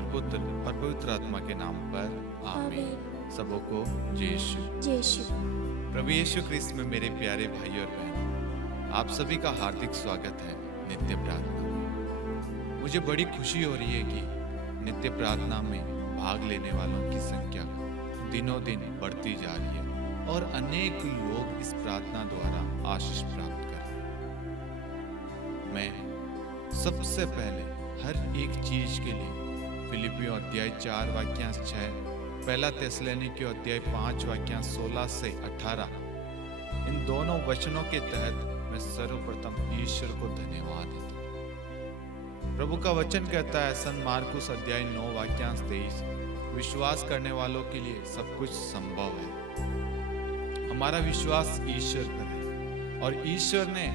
और पुत्र और पवित्र आत्मा के नाम पर आमीन। सबों को जय यीशु। प्रभु यीशु ख्रिस्त में मेरे प्यारे भाई और बहन, आप सभी का हार्दिक स्वागत है नित्य प्रार्थना में। मुझे बड़ी खुशी हो रही है कि नित्य प्रार्थना में भाग लेने वालों की संख्या दिनों दिन बढ़ती जा रही है और अनेक लोग इस प्रार्थना द्वारा आशीष प्राप्त कर रहे हैं। मैं सबसे पहले हर एक चीज के लिए फिलिपियों अध्याय 4 वाक्यांश 6, पहला थिस्सलुनीकियों अध्याय 5 वाक्यांश 16 से 18, इन दोनों वचनों के तहत मैं सर्वप्रथम ईश्वर को धन्यवाद देता हूँ। प्रभु का वचन कहता है संत मार्कुस अध्याय 9 वाक्यांश 23, विश्वास करने वालों के लिए सब कुछ संभव है। हमारा विश्वास ईश्वर पर है और ईश्वर ने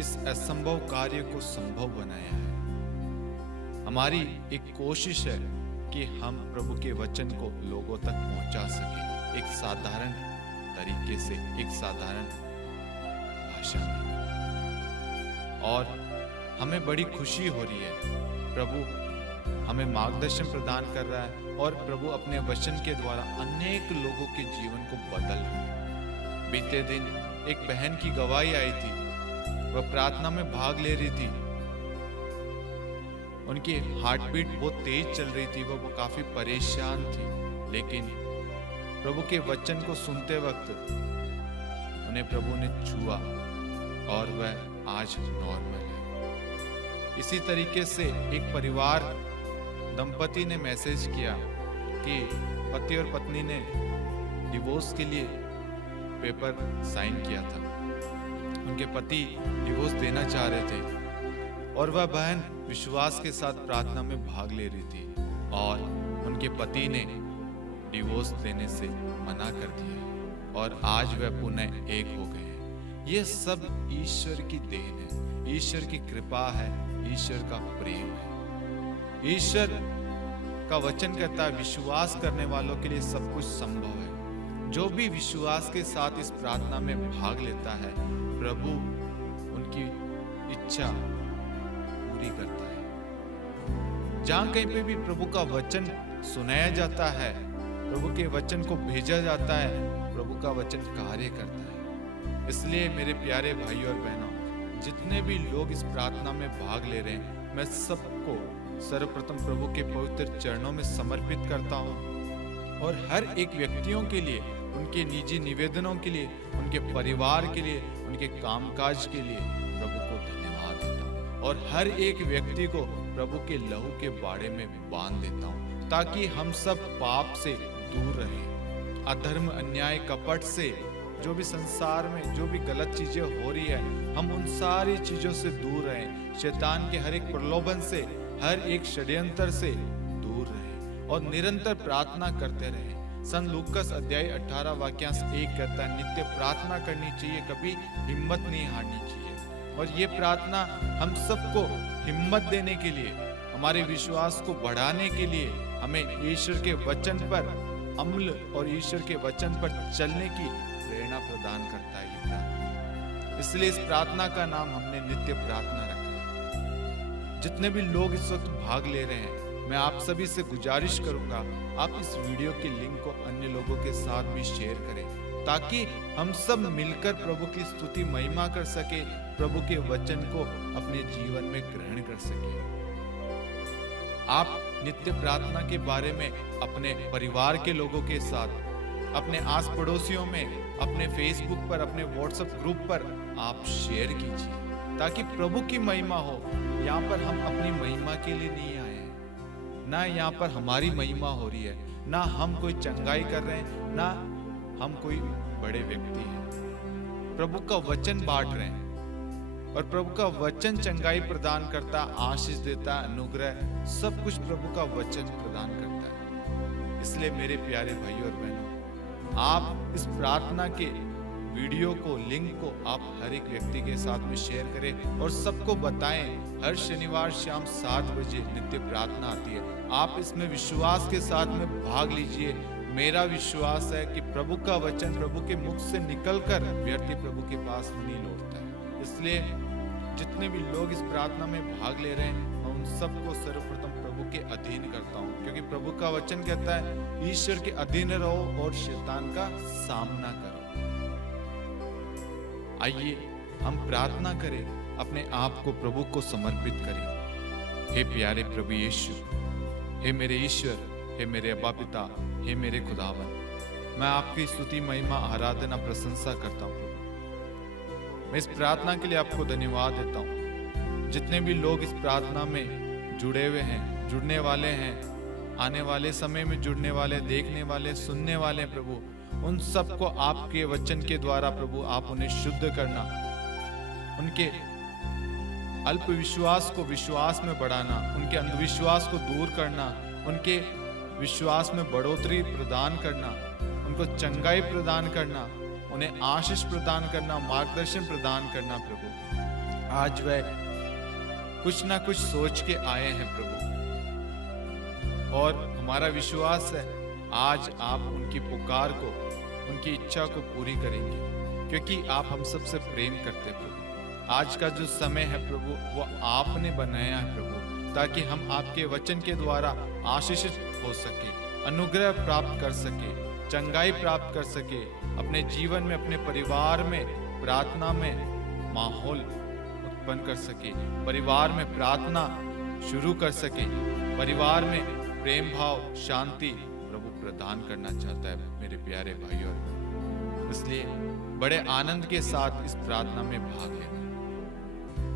इस असंभव कार्य को संभव बनाया है। हमारी एक कोशिश है कि हम प्रभु के वचन को लोगों तक पहुंचा सके एक साधारण तरीके से, एक साधारण भाषा में। और हमें बड़ी खुशी हो रही है, प्रभु हमें मार्गदर्शन प्रदान कर रहा है और प्रभु अपने वचन के द्वारा अनेक लोगों के जीवन को बदल रहा है। बीते दिन एक बहन की गवाही आई थी, वह प्रार्थना में भाग ले रही थी, उनकी हार्ट बीट बहुत तेज चल रही थी, वो काफी परेशान थी, लेकिन प्रभु के वचन को सुनते वक्त उन्हें प्रभु ने छुआ और वह आज नॉर्मल है। इसी तरीके से एक परिवार दंपति ने मैसेज किया कि पति और पत्नी ने डिवोर्स के लिए पेपर साइन किया था। उनके पति डिवोर्स देना चाह रहे थे और वह बहन विश्वास के साथ प्रार्थना में भाग ले रही थी और उनके पति ने डिवोर्स देने से मना कर दिया और आज वह पुनः एक हो गए हैं। ये सब ईश्वर की देन है, ईश्वर की कृपा है, ईश्वर का प्रेम है। ईश्वर का वचन कहता है विश्वास करने वालों के लिए सब कुछ संभव है। जो भी विश्वास के साथ इस प्रार्थना में भाग लेता है, प्रभु उनकी इच्छा पूरी करता है। जहां कहीं पे भी प्रभु का वचन सुनाया जाता है, प्रभु के वचन को भेजा जाता है, प्रभु का वचन कार्य करता है। इसलिए मेरे प्यारे भाइयों और बहनों, जितने भी लोग इस प्रार्थना में भाग ले रहे हैं, मैं सबको सर्वप्रथम प्रभु के पवित्र चरणों में समर्पित करता हूं और हर एक व्यक्तियों के लिए, उनके निजी निवेदनों के लिए, उनके परिवार के लिए, उनके कामकाज के लिए प्रभु को धन्यवाद देता हूं और हर एक व्यक्ति को प्रभु के लहू के बाड़े में बांध देता हूं, ताकि हम सब पाप से दूर रहें, अधर्म, अन्याय, कपट से, जो भी संसार में जो भी गलत चीजें हो रही है, हम उन सारी चीजों से दूर रहें, शैतान के हर एक प्रलोभन से, हर एक षड्यंत्र से दूर रहें और निरंतर प्रार्थना करते रहें। संत लूकास अध्याय 18 वाक्यांश 1 कहता है, नित्य प्रार्थना करनी चाहिए, कभी हिम्मत नहीं हारनी चाहिए। और ये प्रार्थना हम सबको हिम्मत देने के लिए, हमारे विश्वास को बढ़ाने के लिए, हमें ईश्वर के वचन पर अमल और ईश्वर के वचन पर चलने की प्रेरणा प्रदान करता है ये प्रार्थना। इसलिए इस प्रार्थना का नाम हमने नित्य प्रार्थना रखा है। जितने भी लोग इस वक्त भाग ले रहे हैं, मैं आप सभी से गुजारिश करूंगा, आप इस वीडियो के लिंक को अन्य लोगों के साथ भी शेयर करें, ताकि हम सब मिलकर प्रभु की स्तुति महिमा कर सके, प्रभु के वचन को अपने जीवन में ग्रहण कर सके। आप नित्य प्रार्थना के बारे में अपने परिवार के लोगों के साथ, अपने आस पड़ोसियों में, अपने फेसबुक पर, अपने व्हाट्सएप ग्रुप पर आप शेयर कीजिए, ताकि प्रभु की महिमा हो। यहाँ पर हम अपनी महिमा के लिए नहीं आए हैं, ना यहाँ पर हमारी महिमा हो रही है, ना हम कोई चंगाई कर रहे हैं, ना हम कोई बड़े व्यक्ति हैं। प्रभु का वचन बांट रहे हैं और प्रभु का वचन चंगाई प्रदान करता, आशीष देता, अनुग्रह, सब कुछ प्रभु का वचन प्रदान करता है। इसलिए मेरे प्यारे भाइयों और बहनों, आप इस प्रार्थना के वीडियो को, लिंक को आप हर एक व्यक्ति के साथ में शेयर करें और सबको बताएं। हर शनिवार शाम 7 बजे नित्य प्रार्थना आती है, आप इसमें विश्वास के साथ में भाग लीजिए। मेरा विश्वास है कि प्रभु का वचन प्रभु के मुख से निकलकर व्यर्थी प्रभु के पास नहीं लौटता है। इसलिए जितने भी लोग इस प्रार्थना में भाग ले रहे हैं, मैं उन सबको सर्वप्रथम प्रभु के अधीन करता हूँ, क्योंकि प्रभु का वचन कहता है ईश्वर के अधीन रहो और शैतान का सामना करो। आइए हम प्रार्थना करें, अपने आप को प्रभु को समर्पित करें। हे प्यारे प्रभु यीशु, हे मेरे ईश्वर, हे मेरे अब्बा पिता, हे मेरे खुदावन, मैं आपकी स्तुति महिमा आराधना प्रशंसा करता हूँ प्रभु। मैं इस प्रार्थना के लिए आपको धन्यवाद देता हूँ। जितने भी लोग इस प्रार्थना में जुड़े हुए हैं, जुड़ने वाले हैं, आने वाले समय में जुड़ने वाले, देखने वाले, सुनने वाले प्रभु, उन सबको आपके वचन के द्वारा प्रभु आप उन्हें शुद्ध करना, उनके अल्प विश्वास को विश्वास में बढ़ाना, उनके अंधविश्वास को दूर करना, उनके विश्वास में बढ़ोतरी प्रदान करना, उनको चंगाई प्रदान करना, उन्हें आशीष प्रदान करना, मार्गदर्शन प्रदान करना प्रभु। आज वह कुछ ना कुछ सोच के आए हैं प्रभु, और हमारा विश्वास है आज आप उनकी पुकार को, उनकी इच्छा को पूरी करेंगे, क्योंकि आप हम सबसे प्रेम करते प्रभु। आज का जो समय है प्रभु वो आपने बनाया है प्रभु, ताकि हम आपके वचन के द्वारा आशीषित हो सके, अनुग्रह प्राप्त कर सके, चंगाई प्राप्त कर सके, अपने जीवन में, अपने परिवार में प्रार्थना में माहौल उत्पन्न कर सके, परिवार में प्रार्थना शुरू कर सके, परिवार में प्रेम भाव, शांति प्रभु प्रदान करना चाहता है मेरे प्यारे भाई और बहन। इसलिए बड़े आनंद के साथ इस प्रार्थना में भाग लेना।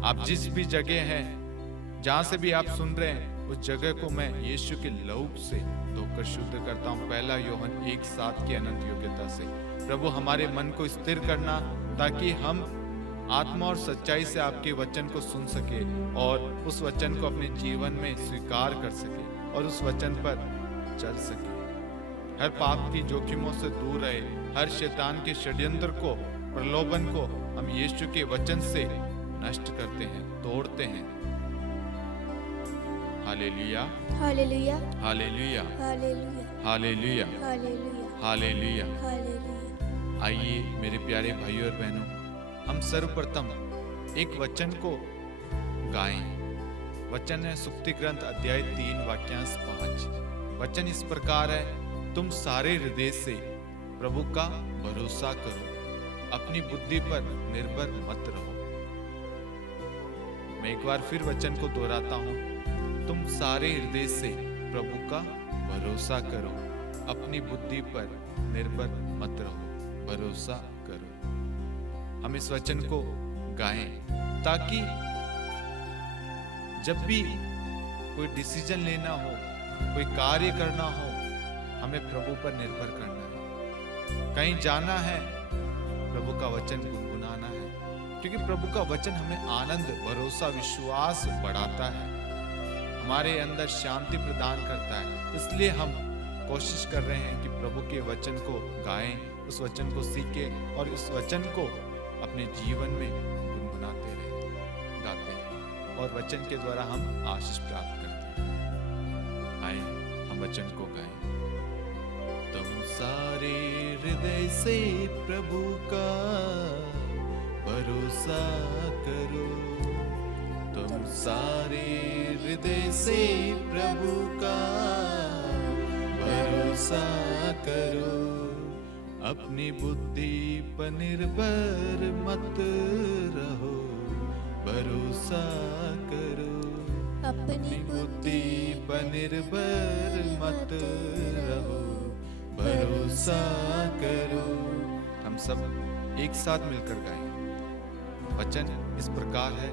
आप जिस भी जगह हैं, जहां से भी आप सुन रहे हैं, उस जगह को मैं यीशु के लहू से धोकर शुद्ध करता हूं। 1 यूहन्ना 1:7 की अनंत योग्यता से प्रभु हमारे मन को स्थिर करना, ताकि हम आत्मा और सच्चाई से आपके वचन को सुन सके और उस वचन को अपने जीवन में स्वीकार कर सके और उस वचन पर चल सके। हर पाप की जोखिमों से दूर रहे, हर शैतान के षड्यंत्र को, प्रलोभन को हम यीशु के वचन से नष्ट करते हैं, तोड़ते हैं। Hallelujah, hallelujah, hallelujah, hallelujah, hallelujah, hallelujah, hallelujah. Hallelujah. आइए मेरे प्यारे भाइयों और बहनों, हम सर्वप्रथम एक वचन को गाएं। वचन है सुक्ति ग्रंथ अध्याय 3 वाक्यांश 5। वचन इस प्रकार है, तुम सारे हृदय से प्रभु का भरोसा करो, अपनी बुद्धि पर निर्भर मत रहो। मैं एक बार फिर वचन को दोहराता हूं, तुम सारे हृदय से प्रभु का भरोसा करो, अपनी बुद्धि पर निर्भर मत रहो, भरोसा करो। हम इस वचन को गाएं ताकि जब भी कोई डिसीजन लेना हो, कोई कार्य करना हो, हमें प्रभु पर निर्भर करना है। कहीं जाना है, प्रभु का वचन गुनगुनाना है, क्योंकि प्रभु का वचन हमें आनंद, भरोसा, विश्वास बढ़ाता है, हमारे अंदर शांति प्रदान करता है। इसलिए हम कोशिश कर रहे हैं कि प्रभु के वचन को गाएं, उस वचन को सीखें और उस वचन को अपने जीवन में गुनगुनाते रहें, गाते हैं, और वचन के द्वारा हम आशीष प्राप्त करते हैं। आए हम वचन को गाएं। तुम सारे हृदय से प्रभु का भरोसा करो, तुम सारे हृदय से प्रभु का भरोसा करो, अपनी बुद्धि पर निर्भर मत रहो, भरोसा करो, अपनी बुद्धि पर निर्भर मत रहो, भरोसा करो। हम सब एक साथ मिलकर गाएं। वचन इस प्रकार है,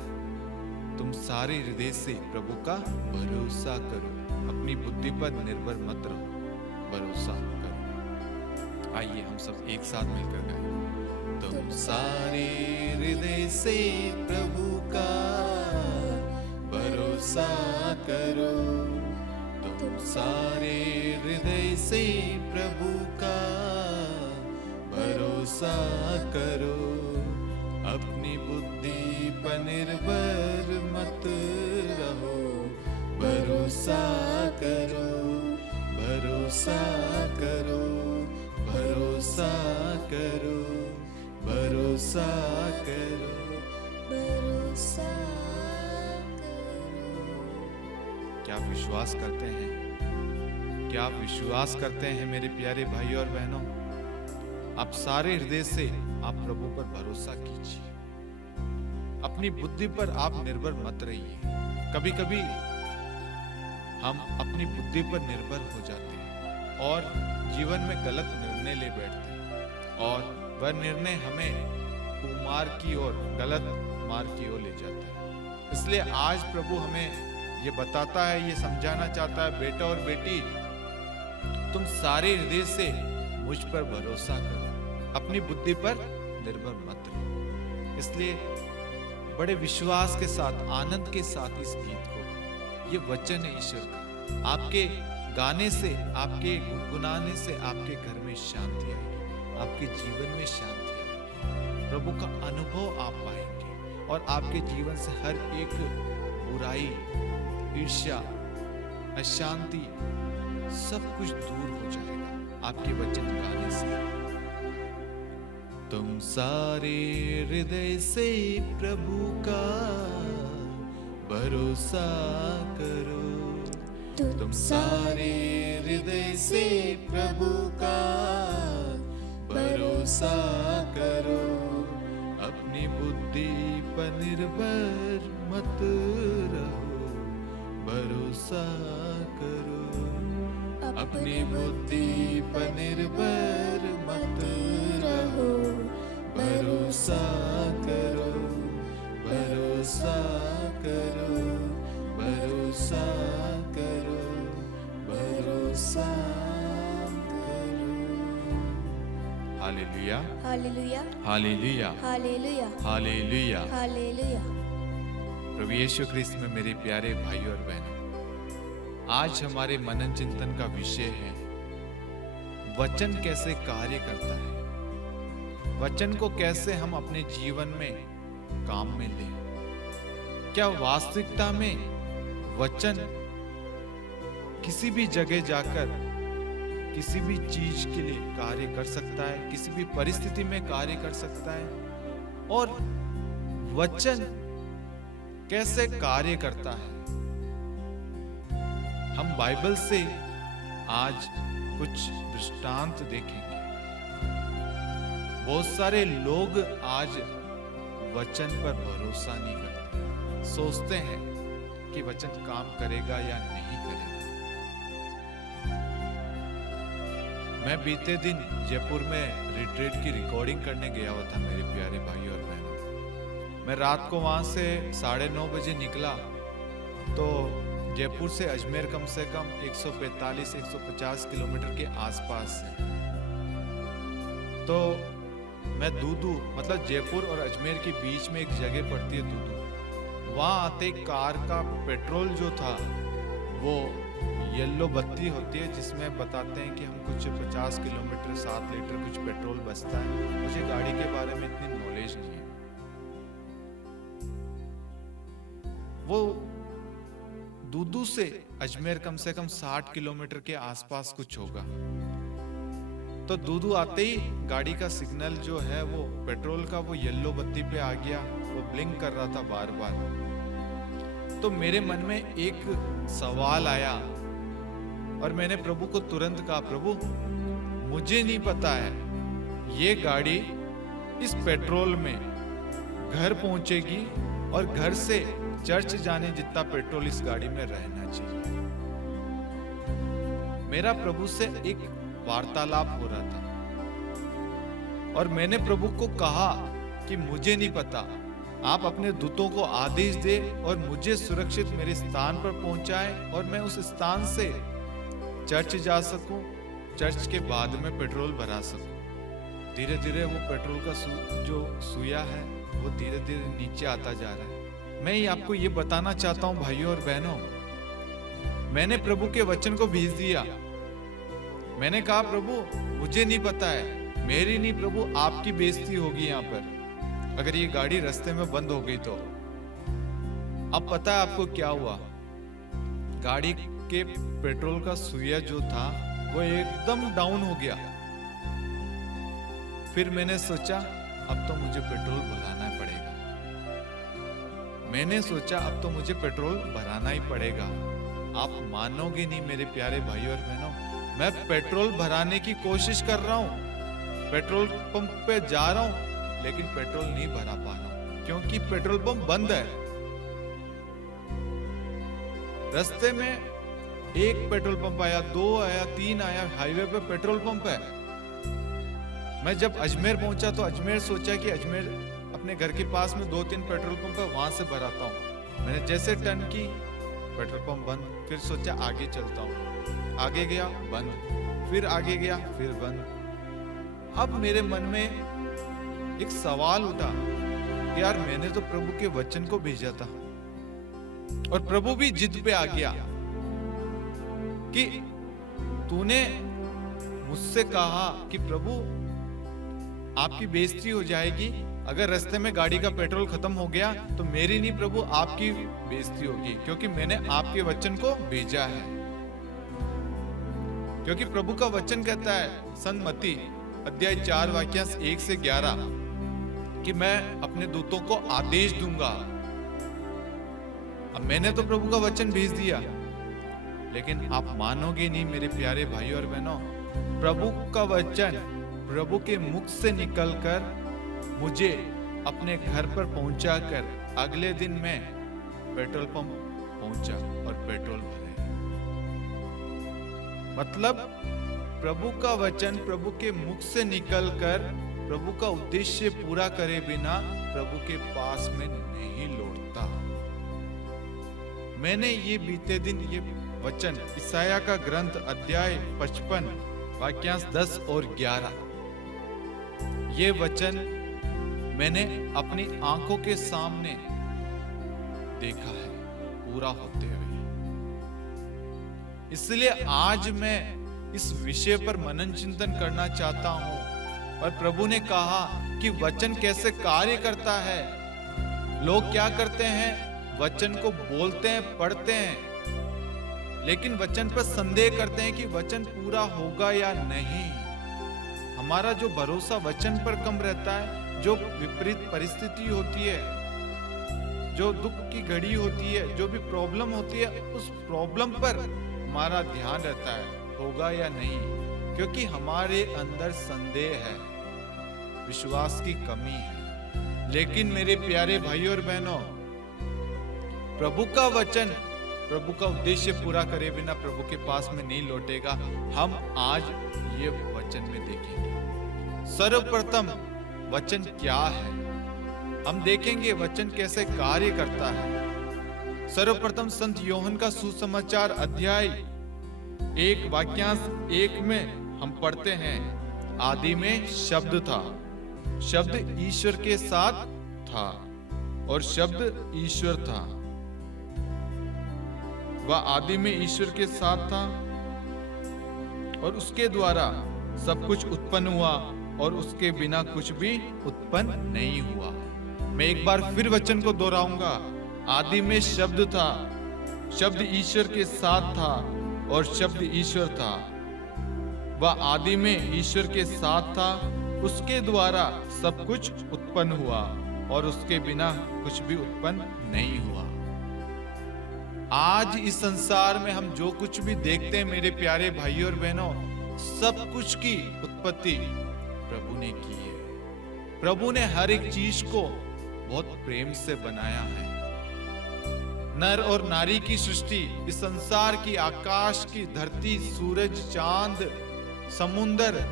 तुम सारे हृदय से प्रभु का भरोसा करो, अपनी बुद्धि पर निर्भर मत रहो, भरोसा करो। आइए हम सब एक साथ मिलकर गाएं। तुम सारे हृदय से प्रभु का भरोसा करो, तुम सारे हृदय से प्रभु का भरोसा करो, अपनी बुद्धि पर निर्भर मत रहो, भरोसा करो, भरोसा करो, भरोसा करो, भरोसा करो, भरोसा करो। क्या आप विश्वास करते हैं? क्या आप विश्वास करते हैं मेरे प्यारे भाई और बहनों? आप सारे हृदय से आप प्रभु पर भरोसा कीजिए। अपनी बुद्धि पर आप निर्भर मत रहिए। कभी कभी हम अपनी बुद्धि पर निर्भर हो जाते हैं और जीवन में गलत निर्णय ले बैठते हैं और वह निर्णय हमें कुमार्ग की ओर, गलत मार्ग की ओर ले जाता है। इसलिए आज प्रभु हमें ये बताता है, ये समझाना चाहता है, बेटा और बेटी तुम सारे हृदय से मुझ पर भरोसा करो, अपनी बुद्धि पर निर्भर मत रहो। इसलिए बड़े विश्वास के साथ, आनंद के साथ इस गीत को गाओ। ये वचन है ईश्वर का। आपके गाने से, आपके गुनगुनाने से आपके घर में शांति आएगी, आपके जीवन में शांति आएगी, प्रभु का अनुभव आप पाएंगे और आपके जीवन से हर एक बुराई, ईर्ष्या, अशांति सब कुछ दूर हो जाएगा आपके वचन गाने से। तुम सारे हृदय से प्रभु का भरोसा करो। तुम सारे हृदय से प्रभु का भरोसा करो। अपनी बुद्धि पर निर्भर मत रहो, भरोसा करो। अपनी बुद्धि पर निर्भर मत रहो, भरोसा करो, भरोसा करो, भरोसा करो, भरोसा करो। Hallelujah, hallelujah, hallelujah, hallelujah, hallelujah. Hallelujah. प्रभु यीशु ख्रिस्त में मेरे प्यारे भाई और बहनों, आज हमारे मनन चिंतन का विषय है वचन कैसे कार्य करता है, वचन को कैसे हम अपने जीवन में काम में लें। क्या वास्तविकता में वचन किसी भी जगह जाकर किसी भी चीज के लिए कार्य कर सकता है, किसी भी परिस्थिति में कार्य कर सकता है? और वचन कैसे कार्य करता है, हम बाइबल से आज कुछ दृष्टांत देखेंगे। बहुत सारे लोग आज वचन पर भरोसा नहीं करते, सोचते हैं कि वचन काम करेगा या नहीं करेगा। मैं बीते दिन जयपुर में रिट्रीट की रिकॉर्डिंग करने गया हुआ था मेरे प्यारे भाई और बहनों। मैं रात को वहां से 9:30 बजे निकला तो जयपुर से अजमेर कम से कम 145-150 किलोमीटर के आसपास है। तो मैं दूदू, मतलब जयपुर और अजमेर के बीच में एक जगह पड़ती है दूदू, वहां आते कार का पेट्रोल जो था वो येलो बत्ती होती है जिसमें बताते हैं कि हम कुछ 50 किलोमीटर 7 लीटर कुछ पेट्रोल बचता है। मुझे गाड़ी के बारे में इतनी नॉलेज नहीं है। वो दूदू से अजमेर कम से कम 60 किलोमीटर के आसपास कुछ होगा। तो दूदू आते ही गाड़ी का सिग्नल जो है वो पेट्रोल का वो येलो बत्ती पे आ गया, वो ब्लिंक कर रहा था बार बार। तो मेरे मन में एक सवाल आया और मैंने प्रभु को तुरंत कहा, प्रभु मुझे नहीं पता है ये गाड़ी इस पेट्रोल में घर पहुंचेगी और घर से चर्च जाने जितना पेट्रोल इस गाड़ी में रहना चाहिए। मेरा प्रभु से एक वार्तालाप हो रहा था और मैंने प्रभु को कहा कि मुझे नहीं पता, आप अपने दूतों को आदेश दे और मुझे सुरक्षित मेरे स्थान पर पहुंचाए और मैं उस स्थान से चर्च जा सकूं, चर्च के बाद में पेट्रोल भरा सकूं। धीरे धीरे वो पेट्रोल का जो सुइया है वो धीरे धीरे नीचे आता जा रहा है। मैं ही आपको ये बताना चाहता हूं भाइयों और बहनों, मैंने प्रभु के वचन को भेज दिया। मैंने कहा प्रभु मुझे नहीं पता है, मेरी नहीं प्रभु आपकी बेइज्जती होगी यहाँ पर अगर ये गाड़ी रास्ते में बंद हो गई तो। अब पता है आपको क्या हुआ, गाड़ी के पेट्रोल का सुइया जो था वो एकदम डाउन हो गया। फिर मैंने सोचा अब तो मुझे पेट्रोल भराना पड़ेगा। मैंने सोचा अब तो मुझे पेट्रोल भराना ही पड़ेगा। आप मानोगे नहीं मेरे प्यारे भाई और बहनों, मैं पेट्रोल भराने की कोशिश कर रहा हूं, पेट्रोल पंप पे जा रहा हूं, लेकिन पेट्रोल नहीं भरा पा रहा हूं क्योंकि पेट्रोल पंप बंद है। रास्ते में एक पेट्रोल पंप आया, 2 आया, 3 आया, हाईवे पे पेट्रोल पंप है। मैं जब अजमेर पहुंचा तो अजमेर सोचा कि अजमेर अपने घर के पास में 2-3 पेट्रोल पंप है, वहां से भराता हूं। मैंने जैसे टर्न की, पेट्रोल पंप बंद। फिर सोचा आगे चलता हूं, आगे गया बंद, फिर आगे गया फिर बंद। अब मेरे मन में एक सवाल उठा कि यार मैंने तो प्रभु के वचन को भेजा था और प्रभु भी जिद पे आ गया कि तूने मुझसे कहा कि प्रभु आपकी बेइज्जती हो जाएगी, अगर रास्ते में गाड़ी का पेट्रोल खत्म हो गया तो मेरी नहीं प्रभु आपकी बेइज्जती होगी, क्योंकि मैंने आपके वचन को भेजा है। क्योंकि प्रभु का वचन कहता है संत मत्ती अध्याय 4 वाक्यांश 1 से 11 कि मैं अपने दूतों को आदेश दूंगा। अब मैंने तो प्रभु का वचन भेज दिया, लेकिन आप मानोगे नहीं मेरे प्यारे भाई और बहनों, प्रभु का वचन प्रभु के मुख से निकलकर मुझे अपने घर पर पहुंचाकर अगले दिन मैं पेट्रोल पंप पहुंचा और पेट्रोल भरे। मतलब प्रभु का वचन प्रभु के मुख से निकलकर प्रभु का उद्देश्य पूरा करे बिना प्रभु के पास में नहीं लौटता। मैंने ये बीते दिन ये वचन इसाया का ग्रंथ अध्याय 55 वाक्यांश 10 और 11 ये वचन मैंने अपनी आंखों के सामने देखा है पूरा होते हुए। इसलिए आज मैं इस विषय पर मनन चिंतन करना चाहता हूं। और प्रभु ने कहा कि वचन कैसे कार्य करता है। लोग क्या करते हैं, वचन को बोलते हैं, पढ़ते हैं, लेकिन वचन पर संदेह करते हैं कि वचन पूरा होगा या नहीं। हमारा जो भरोसा वचन पर कम रहता है, जो विपरीत परिस्थिति होती है, जो दुख की घड़ी होती है, जो भी प्रॉब्लम होती है, उस प्रॉब्लम पर हमारा ध्यान रहता है होगा या नहीं, क्योंकि हमारे अंदर संदेह है, विश्वास की कमी है। लेकिन मेरे प्यारे भाई और बहनों, प्रभु का वचन प्रभु का उद्देश्य पूरा करे बिना प्रभु के पास में नहीं लौटेगा। हम आज ये वचन में देखेंगे। सर्वप्रथम वचन क्या है, हम देखेंगे वचन कैसे कार्य करता है। सर्वप्रथम संत योहन का सुसमाचार अध्याय 1 वाक्यांश 1 में हम पढ़ते हैं, आदि में शब्द था, शब्द ईश्वर के साथ था और शब्द ईश्वर था। वह आदि में ईश्वर के साथ था और उसके द्वारा सब कुछ उत्पन्न हुआ और उसके बिना कुछ भी उत्पन्न नहीं हुआ। मैं एक बार फिर वचन को दोहराऊंगा, आदि में शब्द था, शब्द ईश्वर के साथ था और शब्द ईश्वर था। वह आदि में ईश्वर के साथ था, उसके द्वारा सब कुछ उत्पन्न हुआ और उसके बिना कुछ भी उत्पन्न नहीं हुआ। आज इस संसार में हम जो कुछ भी देखते हैं मेरे प्यारे भाई और बहनों, सब कुछ की उत्पत्ति प्रभु ने की है। प्रभु ने हर एक चीज को बहुत प्रेम से बनाया है। नर और नारी की सृष्टि, इस संसार की, आकाश की, धरती, सूरज, चांद, समुंदर,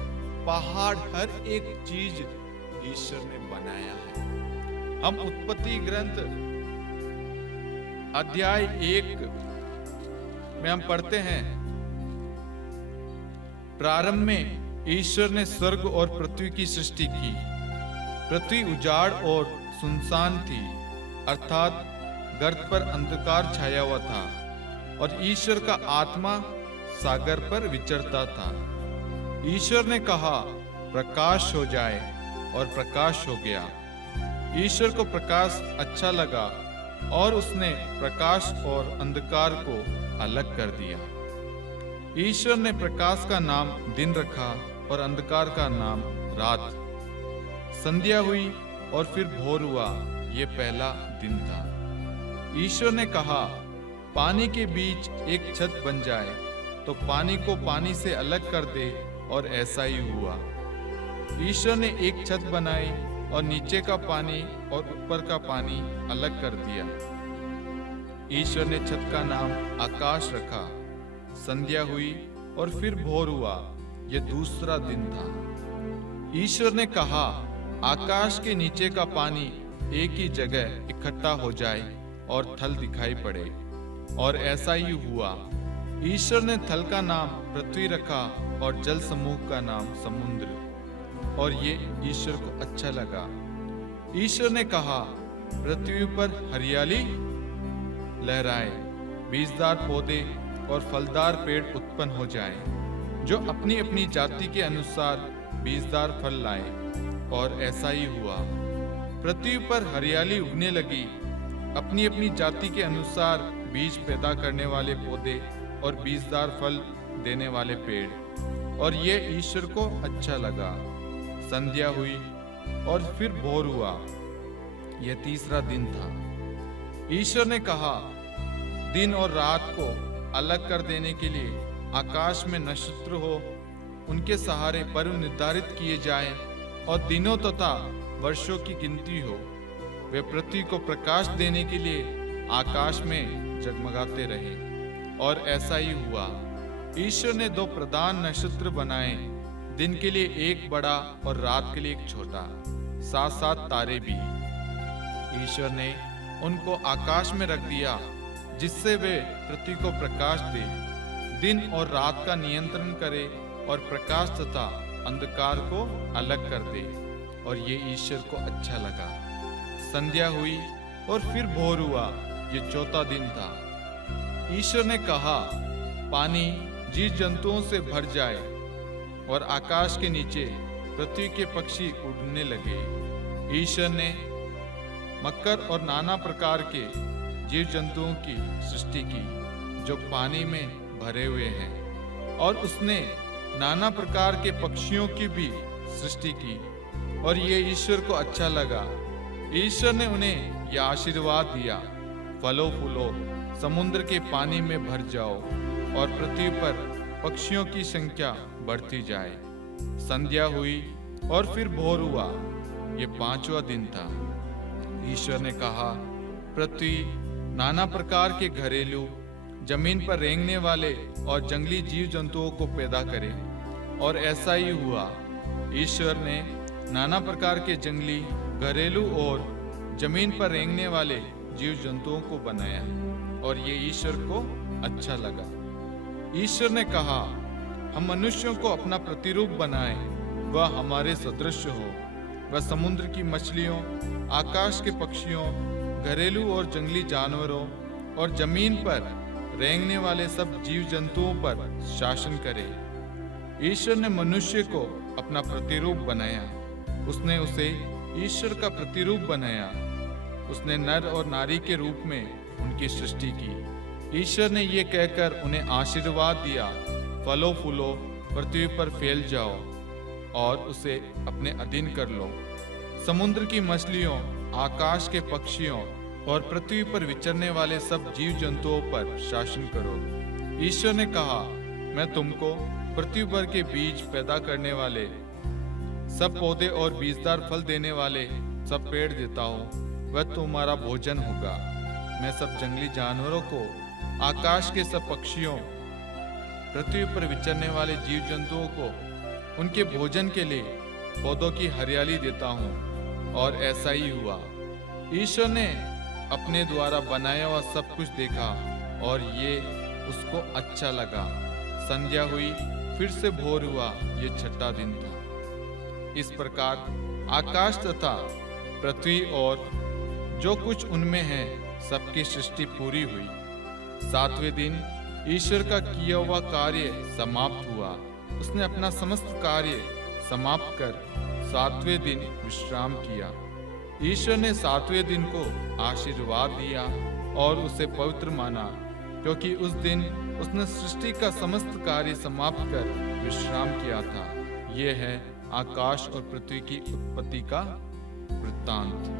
पहाड़, हर एक चीज ईश्वर ने बनाया है। हम उत्पत्ति ग्रंथ अध्याय 1 में हम पढ़ते हैं, प्रारंभ में ईश्वर ने स्वर्ग और पृथ्वी की सृष्टि की। पृथ्वी उजाड़ और सुनसान थी, अर्थात गर्त पर अंधकार छाया हुआ था और ईश्वर का आत्मा सागर पर विचरता था। ईश्वर ने कहा प्रकाश हो जाए और प्रकाश हो गया। ईश्वर को प्रकाश अच्छा लगा और उसने प्रकाश और अंधकार को अलग कर दिया। ईश्वर ने प्रकाश का नाम दिन रखा और अंधकार का नाम रात। संध्या हुई और फिर भोर हुआ, ये पहला दिन था। ईश्वर ने कहा पानी के बीच एक छत बन जाए, तो पानी को पानी से अलग कर दे, और ऐसा ही हुआ। ईश्वर ने एक छत बनाई और नीचे का पानी और ऊपर का पानी अलग कर दिया। ईश्वर ने छत का नाम आकाश रखा। संध्या हुई और फिर भोर हुआ, यह दूसरा दिन था। ईश्वर ने कहा, आकाश के नीचे का पानी एक ही जगह इकट्ठा हो जाए और थल दिखाई पड़े, और ऐसा ही हुआ। ईश्वर ने थल का नाम पृथ्वी रखा और जल समूह का नाम समुद्र, और ये ईश्वर को अच्छा लगा। ईश्वर ने कहा, पृथ्वी पर हरियाली लहराए, बीजदार पौधे और फलदार पेड़ उत्पन्न हो जाएं, जो अपनी अपनी जाति के अनुसार बीजदार फल लाए, और ऐसा ही हुआ। पृथ्वी पर हरियाली उगने लगी, अपनी अपनी जाति के अनुसार बीज पैदा करने वाले पौधे और बीजदार फल देने वाले पेड़, और ये ईश्वर को अच्छा लगा। संध्या हुई और फिर भोर हुआ, यह तीसरा दिन था। ईश्वर ने कहा, दिन और रात को अलग कर देने के लिए आकाश में नक्षत्र हो, उनके सहारे पर्व निर्धारित किए जाएं, और दिनों तथा वर्षों की गिनती हो। वे पृथ्वी को प्रकाश देने के लिए आकाश में जगमगाते रहे, और ऐसा ही हुआ। ईश्वर ने दो प्रधान नक्षत्र बनाए, दिन के लिए एक बड़ा और रात के लिए एक छोटा, साथ साथ तारे भी। ईश्वर ने उनको आकाश में रख दिया, जिससे वे पृथ्वी को प्रकाश दे, दिन और रात का नियंत्रण करे, और प्रकाश तथा अंधकार को अलग कर दे, और ये ईश्वर को अच्छा लगा। संध्या हुई और फिर भोर हुआ, ये चौथा दिन था। ईश्वर ने कहा, पानी जीव जंतुओं से भर जाए, और आकाश के नीचे पृथ्वी के पक्षी उड़ने लगे। ईश्वर ने मकर और नाना प्रकार के जीव जंतुओं की सृष्टि की, जो पानी में भरे हुए हैं, और उसने नाना प्रकार के पक्षियों की भी सृष्टि की, और ये ईश्वर को अच्छा लगा। ईश्वर ने उन्हें यह आशीर्वाद दिया, फलो फूलो, समुद्र के पानी में भर जाओ, और पृथ्वी पर पक्षियों की संख्या बढ़ती जाए। संध्या हुई और फिर भोर हुआ, ये पांचवा दिन था। ईश्वर ने कहा, पृथ्वी नाना प्रकार के घरेलू, जमीन पर रेंगने वाले और जंगली जीव जंतुओं को पैदा करे, और ऐसा ही हुआ। ईश्वर ने नाना प्रकार के जंगली, घरेलू और जमीन पर रेंगने वाले जीव जंतुओं को बनाया, और ये ईश्वर को अच्छा लगा। ईश्वर ने कहा, हम मनुष्यों को अपना प्रतिरूप बनाएं, वह हमारे सदृश हो। वह समुद्र की मछलियों, आकाश के पक्षियों, घरेलू और जंगली जानवरों, और जमीन पर रेंगने वाले सब जीव जंतुओं पर शासन करे। ईश्वर ने मनुष्य को अपना प्रतिरूप बनाया, उसने उसे ईश्वर का प्रतिरूप बनाया। उसने नर और नारी के रूप में उनकी सृष्टि की। ईश्वर ने ये कहकर उन्हें आशीर्वाद दिया, फलो फूलो, पृथ्वी पर फैल जाओ, और उसे अपने अधीन कर लो। समुद्र की मछलियों, आकाश के पक्षियों और पृथ्वी पर विचरने वाले सब जीव जंतुओं पर शासन करो। ईश्वर ने कहा, मैं तुमको पृथ्वी पर के बीज पैदा करने वाले सब पौधे और बीजदार फल देने वाले सब पेड़ देता हूँ, वह तुम्हारा भोजन होगा। मैं सब जंगली जानवरों को, आकाश के सब पक्षियों, पृथ्वी पर विचरने वाले जीव जंतुओं को उनके भोजन के लिए पौधों की हरियाली देता हूँ, और ऐसा ही हुआ। ईश्वर ने अपने द्वारा बनाया हुआ सब कुछ देखा, और ये उसको अच्छा लगा। संध्या हुई, फिर से भोर हुआ, ये छठा दिन था। इस प्रकार आकाश तथा पृथ्वी और जो कुछ उनमें है सबकी सृष्टि पूरी हुई। सातवें दिन ईश्वर का किया हुआ कार्य समाप्त हुआ। उसने अपना समस्त कार्य समाप्त कर सातवें दिन विश्राम किया। ईश्वर ने सातवें दिन को आशीर्वाद दिया और उसे पवित्र माना, क्योंकि उस दिन उसने सृष्टि का समस्त कार्य समाप्त कर विश्राम किया था। यह है आकाश और पृथ्वी की उत्पत्ति का वृत्तांत।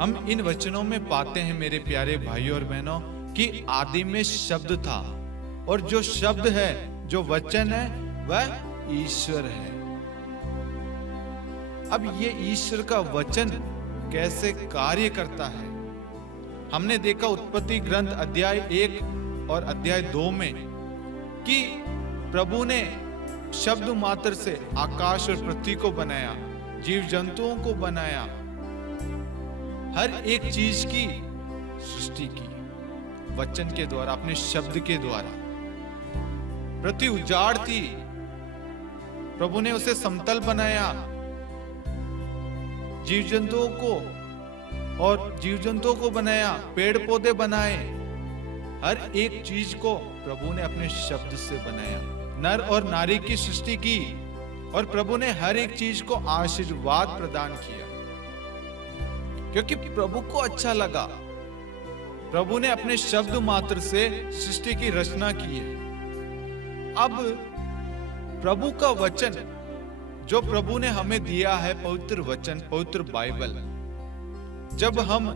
हम इन वचनों में पाते हैं मेरे प्यारे भाइयों और बहनों कि आदि में शब्द था और जो शब्द है, जो वचन है, वह ईश्वर है। अब ये ईश्वर का वचन कैसे कार्य करता है? हमने देखा उत्पत्ति ग्रंथ अध्याय 1 और अध्याय 2 में कि प्रभु ने शब्द मात्र से आकाश और पृथ्वी को बनाया, जीव जंतुओं को बनाया, हर एक चीज की सृष्टि की वचन के द्वारा, अपने शब्द के द्वारा। पृथ्वी उजाड़ थी, प्रभु ने उसे समतल बनाया, जीव जंतुओं को बनाया, पेड़ पौधे बनाए, हर एक चीज को प्रभु ने अपने शब्द से बनाया। नर और नारी की सृष्टि की और प्रभु ने हर एक चीज को आशीर्वाद प्रदान किया, क्योंकि प्रभु को अच्छा लगा। प्रभु ने अपने शब्द मात्र से सृष्टि की रचना की है। अब प्रभु का वचन जो प्रभु ने हमें दिया है, पवित्र वचन, पवित्र बाइबल, जब हम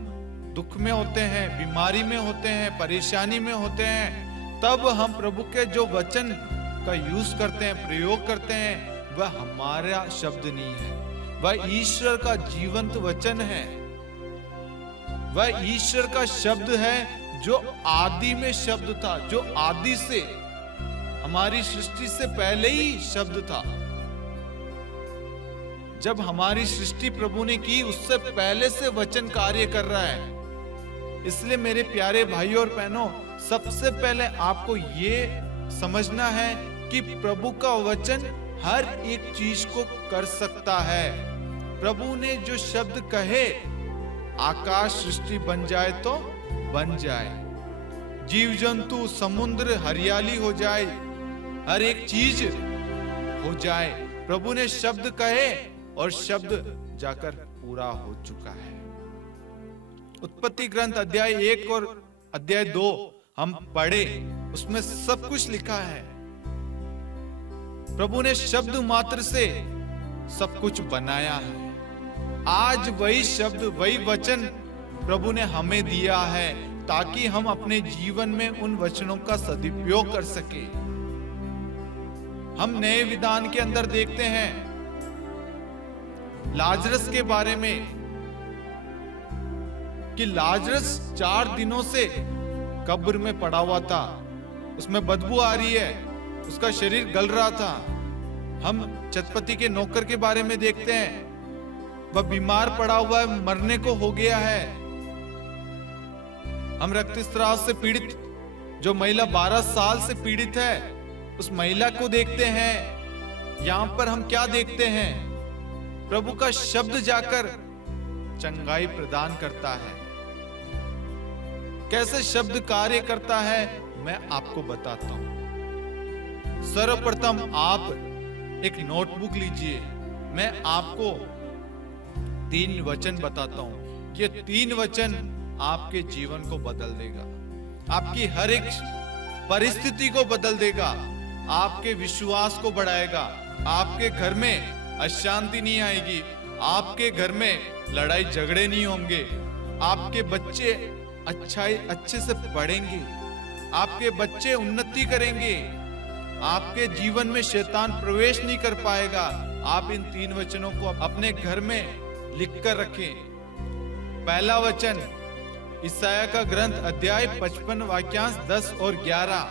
दुख में होते हैं, बीमारी में होते हैं, परेशानी में होते हैं, तब हम प्रभु के जो वचन का यूज करते हैं, प्रयोग करते हैं, वह हमारा शब्द नहीं है, वह ईश्वर का जीवंत वचन है। वह ईश्वर का शब्द है जो आदि में शब्द था, जो आदि से, हमारी सृष्टि से पहले ही शब्द था। जब हमारी सृष्टि प्रभु ने की, उससे पहले से वचन कार्य कर रहा है। इसलिए मेरे प्यारे भाइयों और बहनों, सबसे पहले आपको ये समझना है कि प्रभु का वचन हर एक चीज को कर सकता है। प्रभु ने जो शब्द कहे, आकाश सृष्टि बन जाए तो बन जाए, जीव जंतु, समुद्र, हरियाली हो जाए, हर एक चीज हो जाए। प्रभु ने शब्द कहे और शब्द जाकर पूरा हो चुका है। उत्पत्ति ग्रंथ अध्याय 1 और अध्याय 2 हम पढ़े, उसमें सब कुछ लिखा है। प्रभु ने शब्द मात्र से सब कुछ बनाया है। आज वही शब्द, वही वचन प्रभु ने हमें दिया है, ताकि हम अपने जीवन में उन वचनों का सदुपयोग कर सके। हम नए विधान के अंदर देखते हैं लाजरस के बारे में कि लाजरस 4 दिनों से कब्र में पड़ा हुआ था, उसमें बदबू आ रही है, उसका शरीर गल रहा था। हम चतपति के नौकर के बारे में देखते हैं, वह बीमार पड़ा हुआ है, मरने को हो गया है। हम रक्तस्राव से पीड़ित जो महिला 12 साल से पीड़ित है, उस महिला को देखते हैं। यहां पर हम क्या देखते हैं? प्रभु का शब्द जाकर चंगाई प्रदान करता है। कैसे शब्द कार्य करता है, मैं आपको बताता हूं। सर्वप्रथम आप एक नोटबुक लीजिए, मैं आपको 3 वचन बताता हूं। ये 3 वचन आपके जीवन को बदल देगा, आपकी हर एक परिस्थिति को बदल देगा, आपके विश्वास को बढ़ाएगा। आपके घर में अशांति नहीं आएगी, आपके घर में लड़ाई झगड़े नहीं होंगे, आपके बच्चे अच्छे से पढ़ेंगे, आपके बच्चे उन्नति करेंगे, आपके जीवन में शैतान प्रवेश नहीं कर पाएगा। आप इन 3 वचनों को अपने घर में लिख कर रखें। पहला वचन ईसाया का ग्रंथ अध्याय 55 वाक्यांश 10 और 11।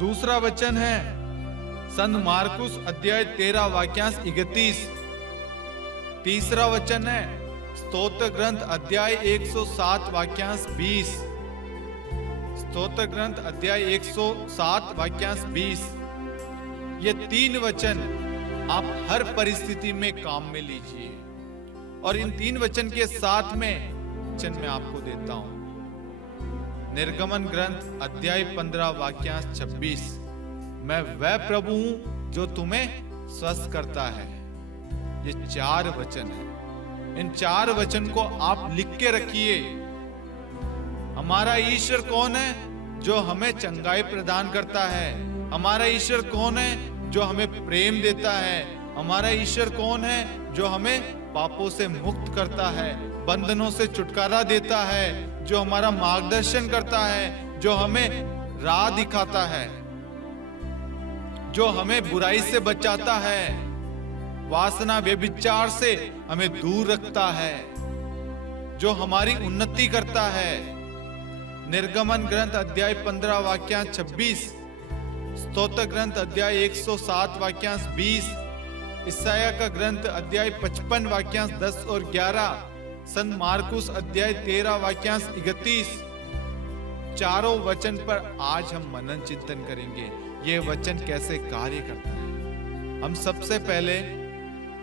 दूसरा वचन है संत मार्कुस अध्याय 13 वाक्यांश 31। तीसरा वचन है स्तोत्र ग्रंथ अध्याय 107 वाक्यांश 20। स्तोत्र ग्रंथ अध्याय 107 वाक्यांश 20। ये 3 वचन आप हर परिस्थिति में काम में लीजिए। और इन 3 वचन के साथ में वचन मैं आपको देता हूं, निर्गमन ग्रंथ अध्याय 15 वाक्यांश 26। मैं वह प्रभु हूं जो तुम्हें स्वस्थ करता है। ये 4 वचन है। इन 4 वचन को आप लिख के रखिए। हमारा ईश्वर कौन है? जो हमें चंगाई प्रदान करता है। हमारा ईश्वर कौन है? जो हमें प्रेम देता है। हमारा ईश्वर कौन है? जो हमें पापों से मुक्त करता है, बंधनों से छुटकारा देता है, जो हमारा मार्गदर्शन करता है, जो हमें राह दिखाता है, जो हमें बुराई से बचाता है, वासना व्यभिचार से हमें दूर रखता है, जो हमारी उन्नति करता है। निर्गमन ग्रंथ अध्याय 15 वाक्यांश 26, स्तोत्र ग्रंथ अध्याय 107 वाक्यांश 20, ईसाया का ग्रंथ अध्याय 55 वाक्यांश 10 और 11, संत मार्कुस अध्याय 13 वाक्यांश 31। चारों वचन पर आज हम मनन चिंतन करेंगे, ये वचन कैसे कार्य करता है। हम सबसे पहले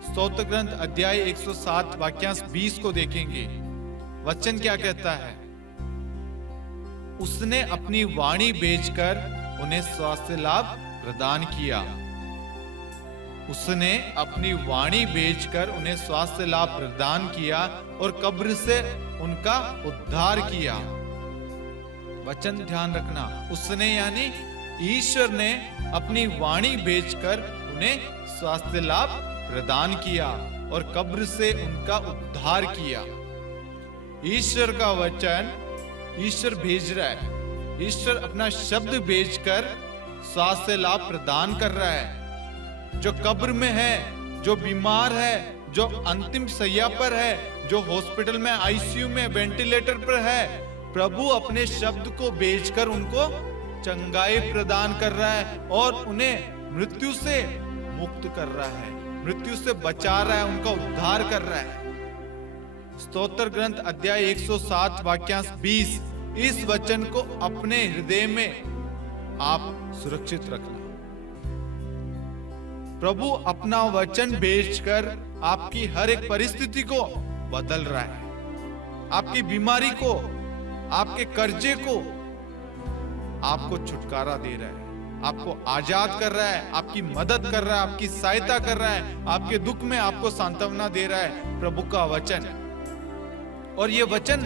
स्तोत्र ग्रंथ अध्याय 107 वाक्यांश 20 को देखेंगे। वचन क्या कहता है? उसने अपनी वाणी बेचकर उन्हें स्वास्थ्य लाभ प्रदान किया। उसने अपनी वाणी बेचकर उन्हें स्वास्थ्य लाभ प्रदान किया और कब्र से उनका उद्धार किया। वचन ध्यान रखना, उसने यानी ईश्वर ने अपनी वाणी बेचकर उन्हें स्वास्थ्य लाभ प्रदान किया और कब्र से उनका उद्धार किया। ईश्वर का वचन ईश्वर भेज रहा है। ईश्वर अपना शब्द भेजकर स्वास्थ्य लाभ प्रदान कर रहा है। जो कब्र में है, जो बीमार है, जो अंतिम शैया पर है, जो हॉस्पिटल में आईसीयू में वेंटिलेटर पर है, प्रभु अपने शब्द को भेजकर उनको चंगाई प्रदान कर रहा है और उन्हें मृत्यु से मुक्त कर रहा है, मृत्यु से बचा रहा है, उनका उद्धार कर रहा है। स्तोत्र ग्रंथ अध्याय 107 वाक्यांश 20, इस वचन को अपने हृदय में आप सुरक्षित रखना। प्रभु अपना वचन भेजकर आपकी हर एक परिस्थिति को बदल रहा है। आपकी बीमारी को, आपके कर्जे को, आपको छुटकारा दे रहा है, आपको आजाद कर रहा है, आपकी मदद कर रहा है, आपकी सहायता कर रहा है, आपके दुख में आपको सांत्वना दे रहा है प्रभु का वचन। और ये वचन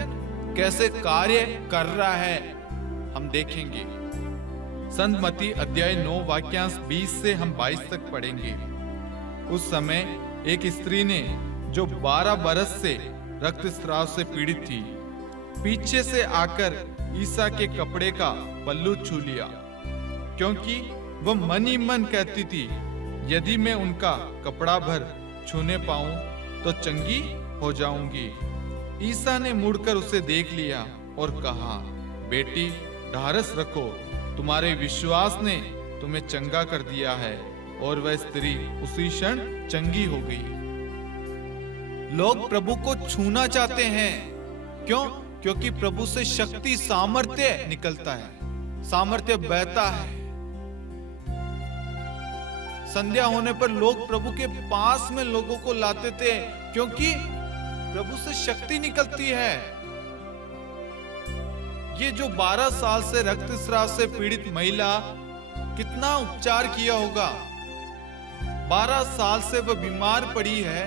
कैसे कार्य कर रहा है हम देखेंगे। संत मत्ती अध्याय 9 वाक्यांश 20 से हम 22 तक पढ़ेंगे। उस समय एक स्त्री ने, जो 12 बरस से रक्तस्राव से पीड़ित थी, पीछे से आकर ईसा के कपड़े का पल्लू छू लिया, क्योंकि वह मन ही मन कहती थी, यदि मैं उनका कपड़ा भर छूने पाऊं तो चंगी हो जाऊंगी। ईसा ने मुड़कर उसे देख लिया और कहा, बेटी ढारस रखो, तुम्हारे विश्वास ने तुम्हें चंगा कर दिया है। और वह स्त्री उसी क्षण चंगी हो गई। लोग प्रभु को छूना चाहते हैं, क्यों? क्योंकि प्रभु से शक्ति, सामर्थ्य निकलता है, सामर्थ्य बहता है। संध्या होने पर लोग प्रभु के पास में लोगों को लाते थे, क्योंकि प्रभु से शक्ति निकलती है। ये जो 12 साल से रक्तस्राव से पीड़ित महिला, कितना उपचार किया होगा। 12 साल से वह बीमार पड़ी है।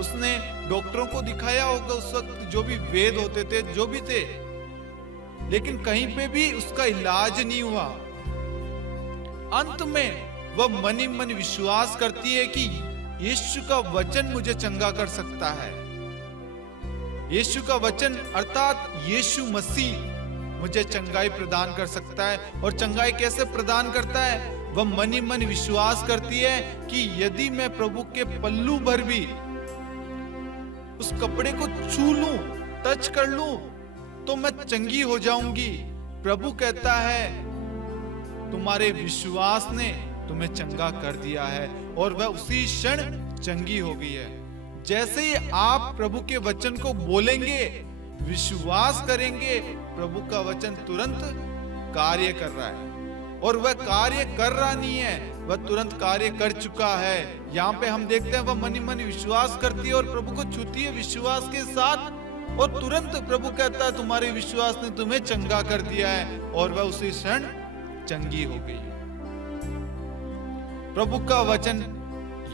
उसने डॉक्टरों को दिखाया होगा उस वक्त, जो भी वेद होते थे, जो भी थे, लेकिन कहीं पे भी उसका इलाज नहीं हुआ। अंत में वह मन ही मन विश्वास करती है कि यीशु का वचन मुझे चंगा कर सकता है। यीशु का वचन अर्थात यीशु मसीह मुझे चंगाई प्रदान कर सकता है। और चंगाई कैसे प्रदान करता है? वह मन ही मन विश्वास करती है कि यदि मैं प्रभु के पल्लू भर भी उस कपड़े को छू लूं, टच कर लूं, तो मैं चंगी हो जाऊंगी। प्रभु कहता है, तुम्हारे विश्वास ने तुम्हें चंगा कर दिया है, और वह उसी क्षण चंगी हो गई है। जैसे ही आप प्रभु के वचन को बोलेंगे, विश्वास करेंगे, प्रभु का वचन तुरंत कार्य कर रहा है। और वह कार्य कर रहा नहीं है, वह तुरंत कार्य कर चुका है। यहाँ पे हम देखते हैं वह मन ही मन विश्वास करती है और प्रभु को छूती है विश्वास के साथ, और तुरंत प्रभु कहता है, तुम्हारे विश्वास ने तुम्हें चंगा कर दिया है, और वह उसी क्षण चंगी हो गई। प्रभु का वचन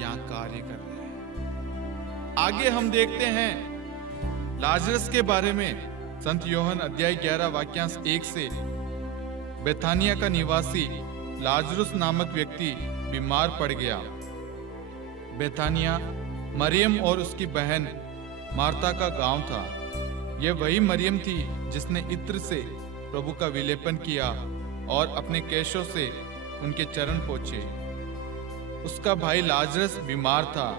यहाँ कार्य कर रहा है। आगे हम देखते हैं लाजरस के बारे में। संत योहन अध्याय 11 वाक्यांश 1 से, बेथानिया का निवासी लाजरस नामक व्यक्ति बीमार पड़ गया। बेथानिया मरियम और उसकी बहन मार्था का गांव था। यह वही मरियम थी जिसने इत्र से प्रभु का विलेपन किया और अपने केशों से उनके चरण पोंछे। उसका भाई लाजरस बीमार था,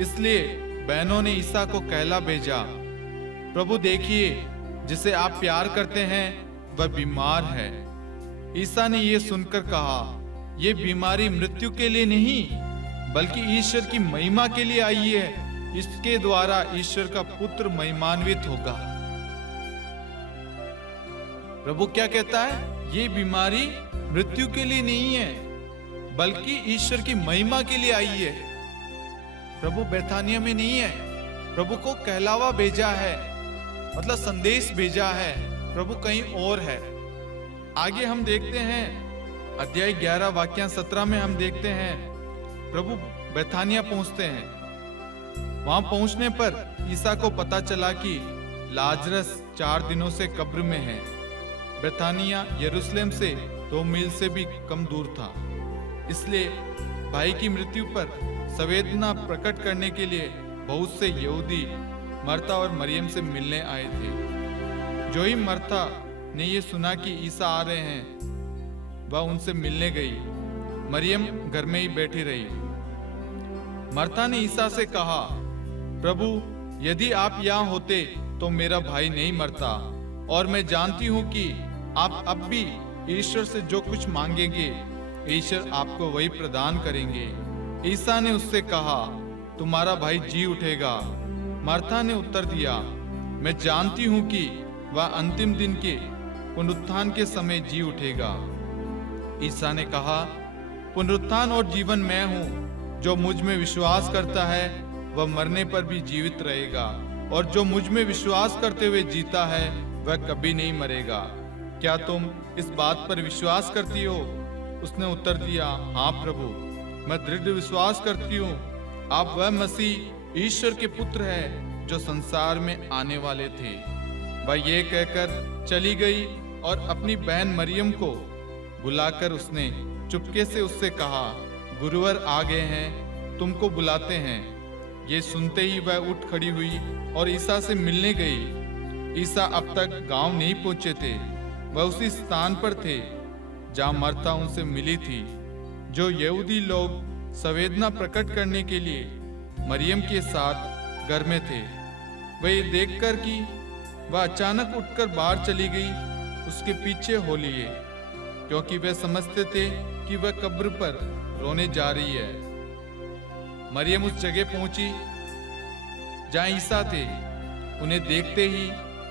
इसलिए बहनों ने ईसा को कहला भेजा, प्रभु देखिए, जिसे आप प्यार करते हैं वह बीमार है। ईसा ने यह सुनकर कहा, यह बीमारी मृत्यु के लिए नहीं बल्कि ईश्वर की महिमा के लिए आई है। इसके द्वारा ईश्वर का पुत्र महिमान्वित होगा। प्रभु क्या कहता है? ये बीमारी मृत्यु के लिए नहीं है बल्कि ईश्वर की महिमा के लिए आई है। प्रभु बैथानिया में नहीं है, प्रभु को कहलावा भेजा है, मतलब संदेश भेजा है। प्रभु कहीं और है। आगे हम देखते हैं अध्याय 11 वाक्य 17 में हम देखते हैं प्रभु बैथानिया पहुंचते हैं। वहां पहुंचने पर ईसा को पता चला कि लाजरस 4 दिनों से कब्र में है। बैथानिया यरूशलेम से 2 मील से भी कम दूर था, इसलिए भाई की मृत्यु पर संवेदना प्रकट करने के लिए बहुत से यहूदी मर्ता और मरियम से मिलने आए थे। जो ही मर्ता ने यह सुना कि ईसा आ रहे हैं, वह उनसे मिलने गई। मरियम घर में ही बैठी रही। मर्ता ने ईसा से कहा, प्रभु यदि आप यहाँ होते तो मेरा भाई नहीं मरता, और मैं जानती हूँ कि आप अब भी ईश्वर से जो कुछ मांगेंगे ईश्वर आपको वही प्रदान करेंगे। ईसा ने उससे कहा, तुम्हारा भाई जी उठेगा। मार्था ने उत्तर दिया, मैं जानती हूँ कि वह अंतिम दिन के पुनरुत्थान के समय जी उठेगा। ईसा ने कहा, पुनरुत्थान और जीवन मैं हूँ। जो मुझ में विश्वास करता है वह मरने पर भी जीवित रहेगा, और जो मुझ में विश्वास करते हुए जीता है वह कभी नहीं मरेगा। क्या तुम इस बात पर विश्वास करती हो? उसने उत्तर दिया, हाँ प्रभु, मैं दृढ़ विश्वास करती हूँ आप वह मसीह ईश्वर के पुत्र है जो संसार में आने वाले थे। वह ये कहकर चली गई और अपनी बहन मरियम को बुलाकर उसने चुपके से उससे कहा, गुरुवर आ गए हैं, तुमको बुलाते हैं। ये सुनते ही वह उठ खड़ी हुई और ईसा से मिलने गई। ईसा अब तक गांव नहीं पहुंचे थे, वह उसी स्थान पर थे जहां मर्ता उनसे मिली थी। जो यहूदी लोग संवेदना प्रकट करने के लिए मरियम के साथ घर में थे, वह ये देखकर कि वह अचानक उठकर बाहर चली गई, उसके पीछे हो लिए, क्योंकि वे समझते थे कि वह कब्र पर रोने जा रही है। मरियम उस जगह पहुंची जहां ईसा थे। उन्हें देखते ही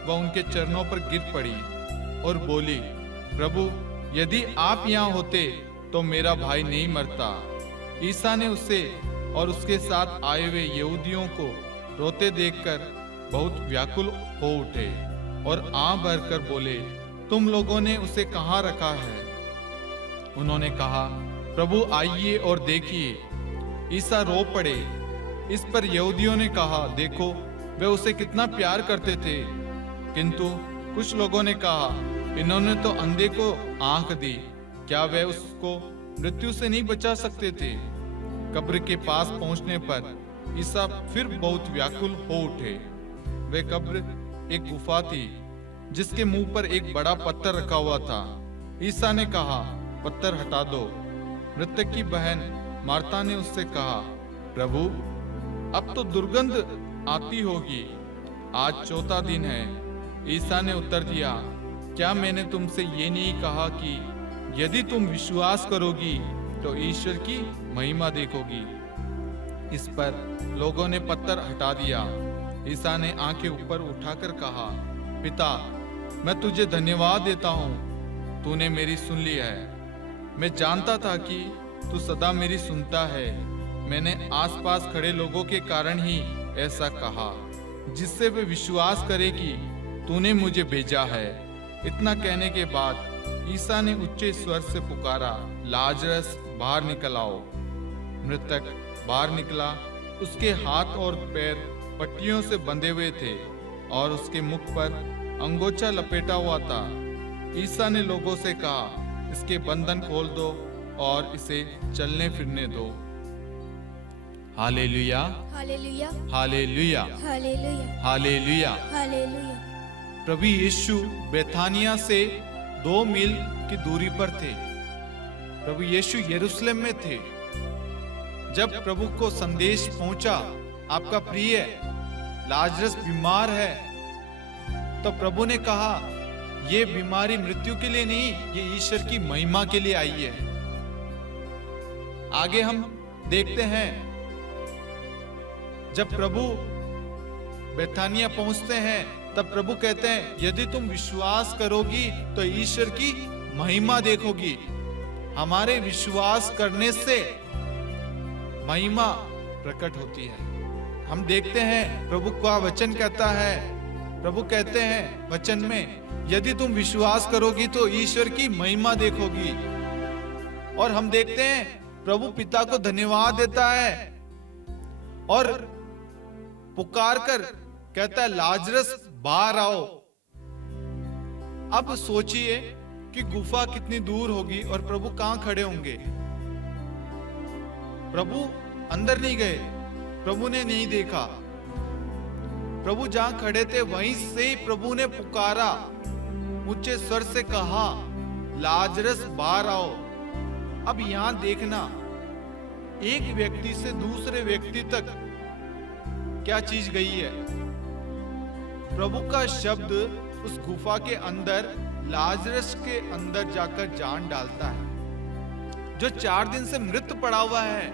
वह उनके चरणों पर गिर पड़ी और बोली, प्रभु यदि आप यहाँ होते तो मेरा भाई नहीं मरता। ईसा ने उसे और उसके साथ आए हुए यहूदियों को रोते देखकर बहुत व्याकुल हो उठे और आंख भरकर बोले, तुम लोगों ने उसे कहाँ रखा है? उन्होंने कहा, प्रभु आइए और देखिए। ईसा रो पड़े। इस पर यहूदियों ने कहा, देखो वे उसे कितना प्यार करते थे। किंतु कुछ लोगों ने कहा, इन्होंने तो अंधे को आंख दी, क्या वे उसको मृत्यु से नहीं बचा सकते थे? कब्र के पास पहुंचने पर ईसा फिर बहुत व्याकुल हो उठे। वे कब्र एक गुफा थी जिसके मुंह पर एक बड़ा पत्थर रखा हुआ था। ईसा ने कहा, पत्थर हटा दो। मृतक की बहन मार्था ने उससे कहा, प्रभु अब तो दुर्गंध आती होगी, आज चौथा दिन है। ईसा ने उत्तर दिया, क्या मैंने तुमसे ये नहीं कहा कि यदि तुम विश्वास करोगी तो ईश्वर की महिमा देखोगी? इस पर लोगों ने पत्थर हटा दिया। ईसा ने आंखें ऊपर उठाकर कहा, पिता मैं तुझे धन्यवाद देता हूँ, तूने मेरी सुन ली है। मैं जानता था कि तू सदा मेरी सुनता है। मैंने आसपास खड़े लोगों के कारण ही ऐसा कहा, जिससे वे विश्वास करें कि तूने मुझे भेजा है। इतना कहने के बाद ईसा ने उच्चे स्वर से पुकारा, लाजरस बाहर निकल आओ। मृतक बाहर निकला। उसके हाथ और पैर पट्टियों से बंधे हुए थे और उसके मुख पर अंगोछा लपेटा हुआ था। ईसा ने लोगों से कहा, इसके बंधन खोल दो और इसे चलने फिरने दो। Hallelujah, hallelujah, hallelujah, hallelujah, hallelujah. Hallelujah, प्रभु यीशु बेथानिया से 2 मील की दूरी पर थे। प्रभु यीशु यरूशलेम में थे। जब प्रभु को संदेश पहुंचा, आपका प्रिय लाजरस बीमार है, तो प्रभु ने कहा, ये बीमारी मृत्यु के लिए नहीं, ये ईश्वर की महिमा के लिए आई है। आगे हम देखते हैं, जब प्रभु बेथानिया पहुंचते हैं, तब प्रभु कहते हैं, यदि तुम विश्वास करोगी तो ईश्वर की महिमा देखोगी। हमारे विश्वास करने से महिमा प्रकट होती है। हम देखते हैं, प्रभु का वचन कहता है, प्रभु कहते हैं वचन में, यदि तुम विश्वास करोगी तो ईश्वर की महिमा देखोगी। और हम देखते हैं, प्रभु पिता को धन्यवाद देता है और पुकार कर कहता है, लाजरस बाहर आओ। अब सोचिए कि गुफा कितनी दूर होगी और प्रभु कहां खड़े होंगे। प्रभु अंदर नहीं गए, प्रभु ने नहीं देखा। प्रभु जहां खड़े थे वहीं से ही प्रभु ने पुकारा, ऊंचे स्वर से कहा, लाजरस बाहर आओ। अब यहां देखना, एक व्यक्ति से दूसरे व्यक्ति तक क्या चीज गई है। प्रभु का शब्द उस गुफा के अंदर, लाजरस के अंदर जाकर जान डालता है, जो 4 दिन से मृत पड़ा हुआ है।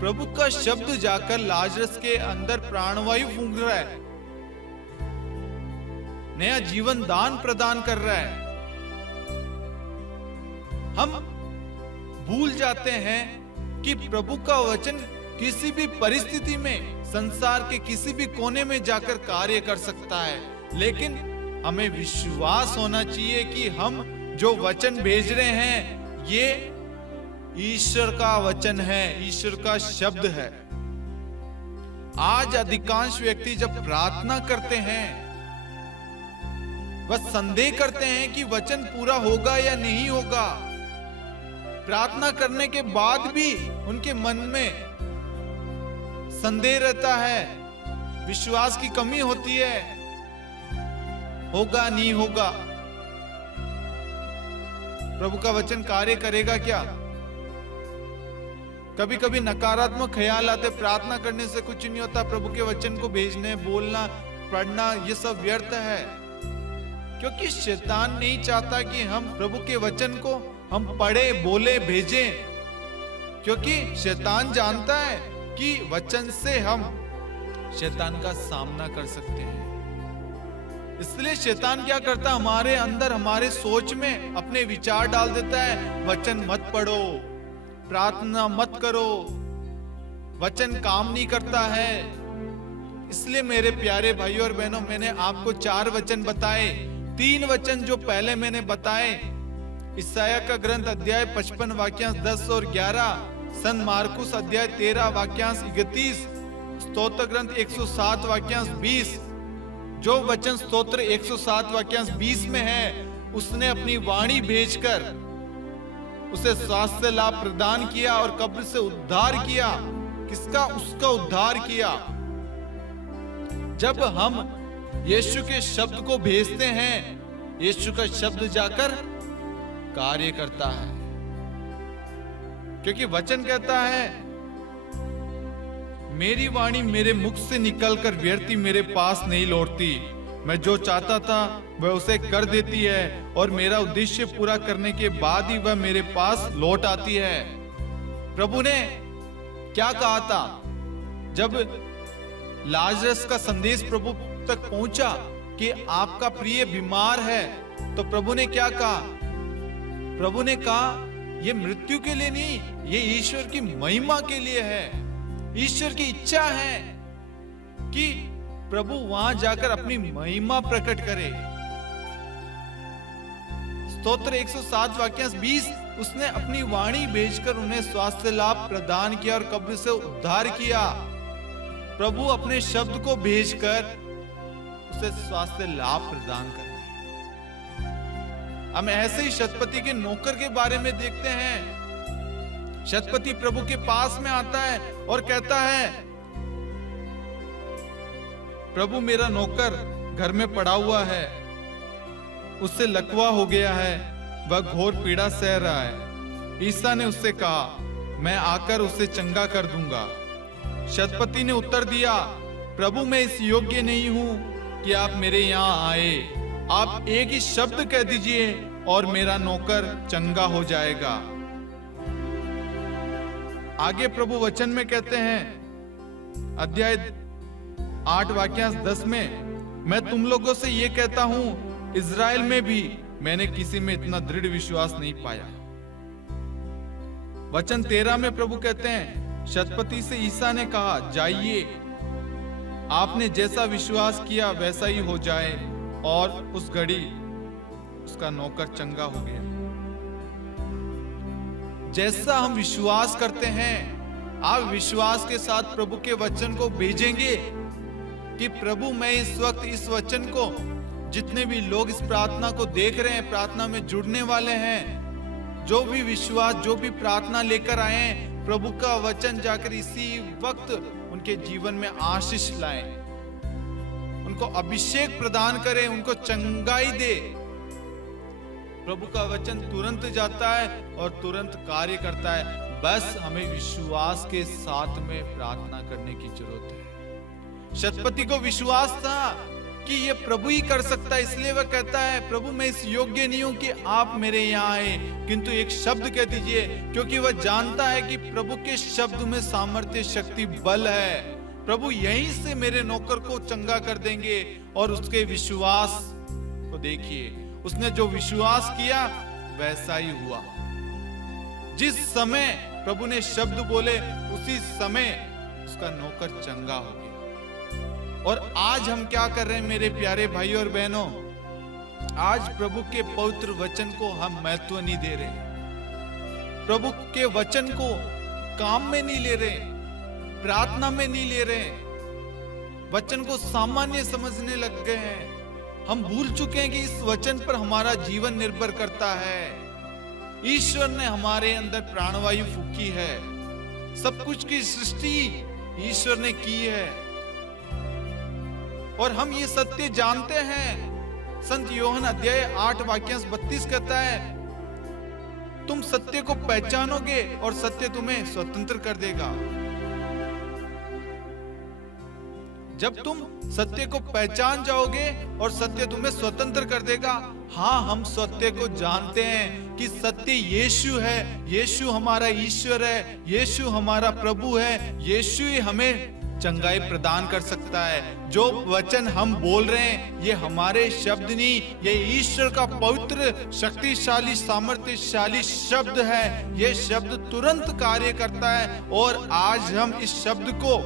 प्रभु का शब्द जाकर लाजरस के अंदर प्राणवायु फूंक रहा है, नया जीवन दान प्रदान कर रहा है। हम भूल जाते हैं कि प्रभु का वचन किसी भी परिस्थिति में, संसार के किसी भी कोने में जाकर कार्य कर सकता है, लेकिन हमें विश्वास होना चाहिए कि हम जो वचन भेज रहे हैं, ये ईश्वर का वचन है, ईश्वर का शब्द है। आज अधिकांश व्यक्ति जब प्रार्थना करते हैं, वह संदेह करते हैं कि वचन पूरा होगा या नहीं होगा। प्रार्थना करने के बाद भी उनके मन में संदेह रहता है, विश्वास की कमी होती है, होगा नहीं होगा, प्रभु का वचन कार्य करेगा क्या। कभी कभी नकारात्मक ख्याल आते, प्रार्थना करने से कुछ नहीं होता, प्रभु के वचन को भेजने, बोलना, पढ़ना, ये सब व्यर्थ है। क्योंकि शैतान नहीं चाहता कि हम प्रभु के वचन को हम पढ़े, बोले, भेजें, क्योंकि शैतान जानता है कि वचन से हम शैतान का सामना कर सकते हैं। इसलिए शैतान क्या करता है, हमारे अंदर, हमारे सोच में अपने विचार डाल देता है, वचन मत पढ़ो, प्रार्थना मत करो, वचन काम नहीं करता है। इसलिए मेरे प्यारे भाइयों और बहनों, मैंने आपको 4 वचन बताए। 3 वचन जो पहले मैंने बताए, ईसाया का ग्रंथ अध्याय 55 वाक्यांश 10 और 11, संत मार्कुस अध्याय 13 वाक्यांश 31, स्तोत्र ग्रंथ 107 वाक्यांश 20। जो वचन स्तोत्र 107 वाक्यांश 20 में है, उसने अपनी वाणी भेजकर उसे स्वास्थ्य लाभ प्रदान किया और कब्र से उद्धार किया। किसका? उसका उद्धार किया। जब हम यीशु के शब्द को भेजते हैं, यीशु का शब्द जाकर कार्य करता है, क्योंकि वचन कहता है, मेरी वाणी मेरे मुख से निकलकर व्यर्थी मेरे पास नहीं लौटती, मैं जो चाहता था वह उसे कर देती है और मेरा उद्देश्य पूरा करने के बाद ही वह मेरे पास लौट आती है। प्रभु ने क्या कहा था? जब लाजरस का संदेश प्रभु तक पहुंचा कि आपका प्रिय बीमार है, तो प्रभु ने क्या कहा? प्रभु ने कहा, यह मृत्यु के लिए नहीं, ये ईश्वर की महिमा के लिए है। ईश्वर की इच्छा है कि प्रभु वहां जाकर अपनी महिमा प्रकट करे। स्तोत्र 107 वाक्यांश 20, उसने अपनी वाणी भेजकर उन्हें स्वास्थ्य लाभ प्रदान किया और कब्र से उद्धार किया। प्रभु अपने शब्द को भेजकर उसे स्वास्थ्य लाभ प्रदान कर रहे हैं। हम ऐसे ही शतपति के नौकर के बारे में देखते हैं। शतपति प्रभु के पास में आता है और कहता है, प्रभु मेरा नौकर घर में पड़ा हुआ है, उससे लकवा हो गया है, वह घोर पीड़ा सह रहा है। ईसा ने उससे कहा, मैं आकर उसे चंगा कर दूंगा। शतपति ने उत्तर दिया, प्रभु मैं इस योग्य नहीं हूं कि आप मेरे यहाँ आए, आप एक ही शब्द कह दीजिए और मेरा नौकर चंगा हो जाएगा। आगे प्रभु वचन में कहते हैं, अध्याय 8 वाक्यांश 10 में, मैं तुम लोगों से ये कहता हूं, इज़राइल में भी मैंने किसी में इतना दृढ़ विश्वास नहीं पाया। वचन 13 में प्रभु कहते हैं, शतपति से ईसा ने कहा, जाइए, आपने जैसा विश्वास किया वैसा ही हो जाए, और उस घड़ी उसका नौकर चंगा हो गया। जैसा हम विश्वास करते हैं, आप विश्वास के साथ प्रभु के वचन को भेजेंगे कि प्रभु मैं इस वक्त इस वचन को, जितने भी लोग इस प्रार्थना को देख रहे हैं, प्रार्थना में जुड़ने वाले हैं, जो भी विश्वास, जो भी प्रार्थना लेकर आए हैं, प्रभु का वचन जाकर इसी वक्त उनके जीवन में आशीष लाए, उनको अभिषेक प्रदान करे, उनको चंगाई दे। प्रभु का वचन तुरंत जाता है और तुरंत कार्य करता है। बस हमें विश्वास के साथ में प्रार्थना करने की जरूरत है। शतपति को विश्वास था कि ये प्रभु ही कर सकता है, इसलिए वह कहता है, प्रभु मैं इस योग्य नहीं हूं कि आप मेरे यहाँ आए, किंतु एक शब्द कह दीजिए, क्योंकि वह जानता है कि प्रभु के शब्द में सामर्थ्य, शक्ति, बल है। प्रभु यहीं से मेरे नौकर को चंगा कर देंगे। और उसके विश्वास को देखिए, उसने जो विश्वास किया वैसा ही हुआ। जिस समय प्रभु ने शब्द बोले, उसी समय उसका नौकर चंगा हो गया। और आज हम क्या कर रहे हैं मेरे प्यारे भाई और बहनों? आज प्रभु के पवित्र वचन को हम महत्व नहीं दे रहे, प्रभु के वचन को काम में नहीं ले रहे, प्रार्थना में नहीं ले रहे, वचन को सामान्य समझने लग गए हैं। हम भूल चुके हैं कि इस वचन पर हमारा जीवन निर्भर करता है। ईश्वर ने हमारे अंदर प्राणवायु फूकी है, सब कुछ की सृष्टि ईश्वर ने की है, और हम ये सत्य जानते हैं। संत योहन अध्याय 8 वाक्यांश 32 कहता है, तुम सत्य को पहचानोगे और सत्य तुम्हें स्वतंत्र कर देगा। जब तुम सत्य को पहचान जाओगे और सत्य तुम्हें स्वतंत्र कर देगा। हाँ, हम सत्य को जानते हैं कि सत्य यीशु है, यीशु हमारा ईश्वर है, यीशु हमारा प्रभु है, यीशु ही हमें चंगाई प्रदान कर सकता है। जो वचन हम बोल रहे हैं ये हमारे शब्द नहीं, ये ईश्वर का पवित्र, शक्तिशाली, सामर्थ्यशाली शब्द है। ये शब्द तुरंत कार्य करता है। और आज हम इस शब्द को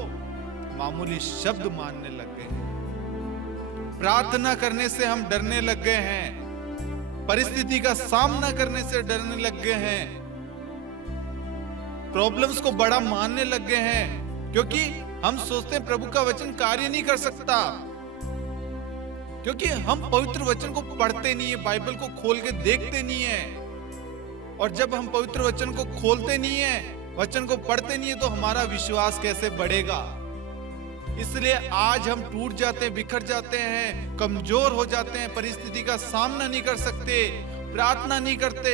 मामूली शब्द मानने लग गए हैं। प्रार्थना करने से हम डरने लग गए हैं, परिस्थिति का सामना करने से डरने लग गए हैं, प्रॉब्लम्स को बड़ा मानने लग गए हैं, क्योंकि हम सोचते हैं प्रभु का वचन कार्य नहीं कर सकता, क्योंकि हम पवित्र वचन को पढ़ते नहीं है, बाइबल को खोल के देखते नहीं है। और जब हम पवित्र वचन को खोलते नहीं है, वचन को पढ़ते नहीं है, तो हमारा विश्वास कैसे बढ़ेगा? इसलिए आज हम टूट जाते हैं, बिखर जाते हैं, कमजोर हो जाते हैं, परिस्थिति का सामना नहीं कर सकते, प्रार्थना नहीं करते,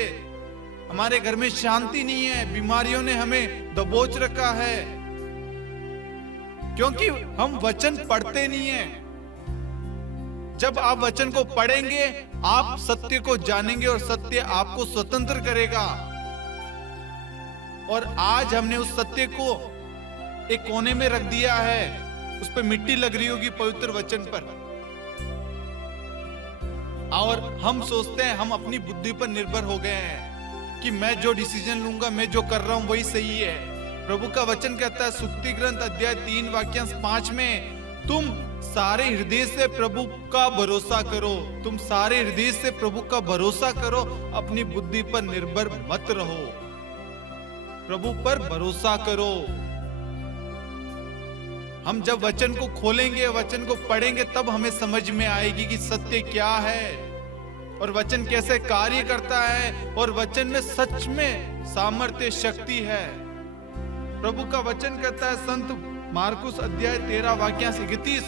हमारे घर में शांति नहीं है, बीमारियों ने हमें दबोच रखा है, क्योंकि हम वचन पढ़ते नहीं है। जब आप वचन को पढ़ेंगे, आप सत्य को जानेंगे और सत्य आपको स्वतंत्र करेगा। और आज हमने उस सत्य को एक कोने में रख दिया है, उस पर मिट्टी लग रही होगी पवित्र वचन पर, और हम सोचते हैं, हम अपनी बुद्धि पर निर्भर हो गए हैं कि मैं जो डिसीजन लूंगा, मैं जो कर रहा हूं वही सही है। प्रभु का वचन कहता है सुक्ति ग्रंथ अध्याय 3 वाक्यांश 5 में, तुम सारे हृदय से प्रभु का भरोसा करो, तुम सारे हृदय से प्रभु का भरोसा करो, अपनी बुद्धि पर निर्भर मत रहो, प्रभु पर भरोसा करो। हम जब वचन को खोलेंगे, वचन को पढ़ेंगे, तब हमें समझ में आएगी कि सत्य क्या है। और वचन कैसे कार्य करता है और वचन में सच में सामर्थ्य शक्ति है। प्रभु का वचन कहता है संत मार्कुस अध्याय 13 वाक्यांश 31,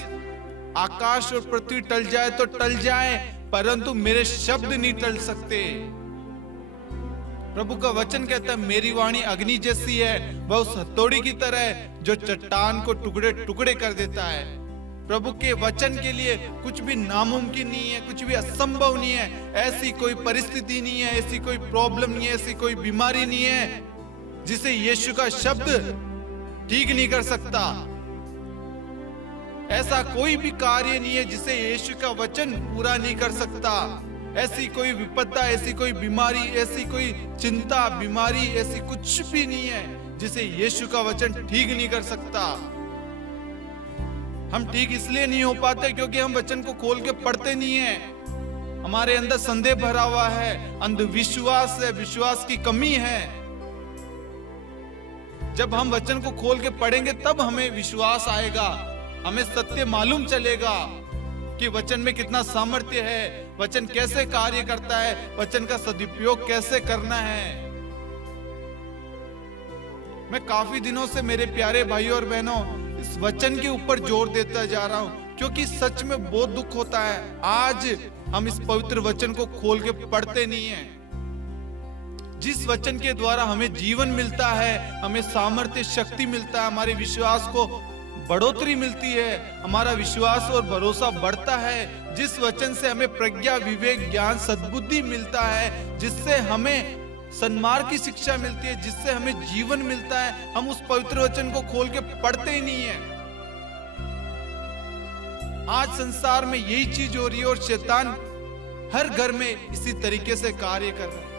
आकाश और पृथ्वी टल जाए तो टल जाए, परंतु मेरे शब्द नहीं टल सकते। प्रभु का वचन कहता है मेरी वाणी अग्नि जैसी है, वह उस हथौड़ी की तरह है जो चट्टान को टुकड़े टुकड़े कर देता है। प्रभु के वचन के लिए कुछ भी नामुमकिन नहीं है, कुछ भी असंभव नहीं है। ऐसी कोई परिस्थिति नहीं है, ऐसी कोई प्रॉब्लम नहीं है, ऐसी कोई बीमारी नहीं है जिसे यीशु का शब्द ठीक नहीं कर सकता। ऐसा कोई भी कार्य नहीं है जिसे यीशु का वचन पूरा नहीं कर सकता। ऐसी कोई विपदा, ऐसी कोई बीमारी, ऐसी कोई चिंता, बीमारी, ऐसी कुछ भी नहीं है जिसे यीशु का वचन ठीक नहीं कर सकता। हम ठीक इसलिए नहीं हो पाते क्योंकि हम वचन को खोल के पढ़ते नहीं है। हमारे अंदर संदेह भरा हुआ है, अंधविश्वास है, विश्वास की कमी है। जब हम वचन को खोल के पढ़ेंगे तब हमें विश्वास आएगा, हमें सत्य मालूम चलेगा कि वचन में कितना सामर्थ्य है, वचन कैसे कार्य करता है, वचन का सदुपयोग कैसे करना है। मैं काफी दिनों से मेरे प्यारे भाइयों और बहनों इस वचन के ऊपर जोर देता जा रहा हूं क्योंकि सच में बहुत दुख होता है आज हम इस पवित्र वचन को खोल के पढ़ते नहीं हैं। जिस वचन के द्वारा हमें जीवन मिलता है, हमें सामर्थ्य शक्ति मिलता है, हमारे विश्वास को बढ़ोतरी मिलती है, हमारा विश्वास और भरोसा बढ़ता है। जिस वचन से हमें प्रज्ञा, विवेक, ज्ञान, सद्बुद्धि मिलता है, जिससे हमें सन्मार्ग की शिक्षा मिलती है, जिससे हमें जीवन मिलता है, हम उस पवित्र वचन को खोल के पढ़ते ही नहीं है। आज संसार में यही चीज हो रही है और शैतान हर घर में इसी तरीके से कार्य कर रहा है।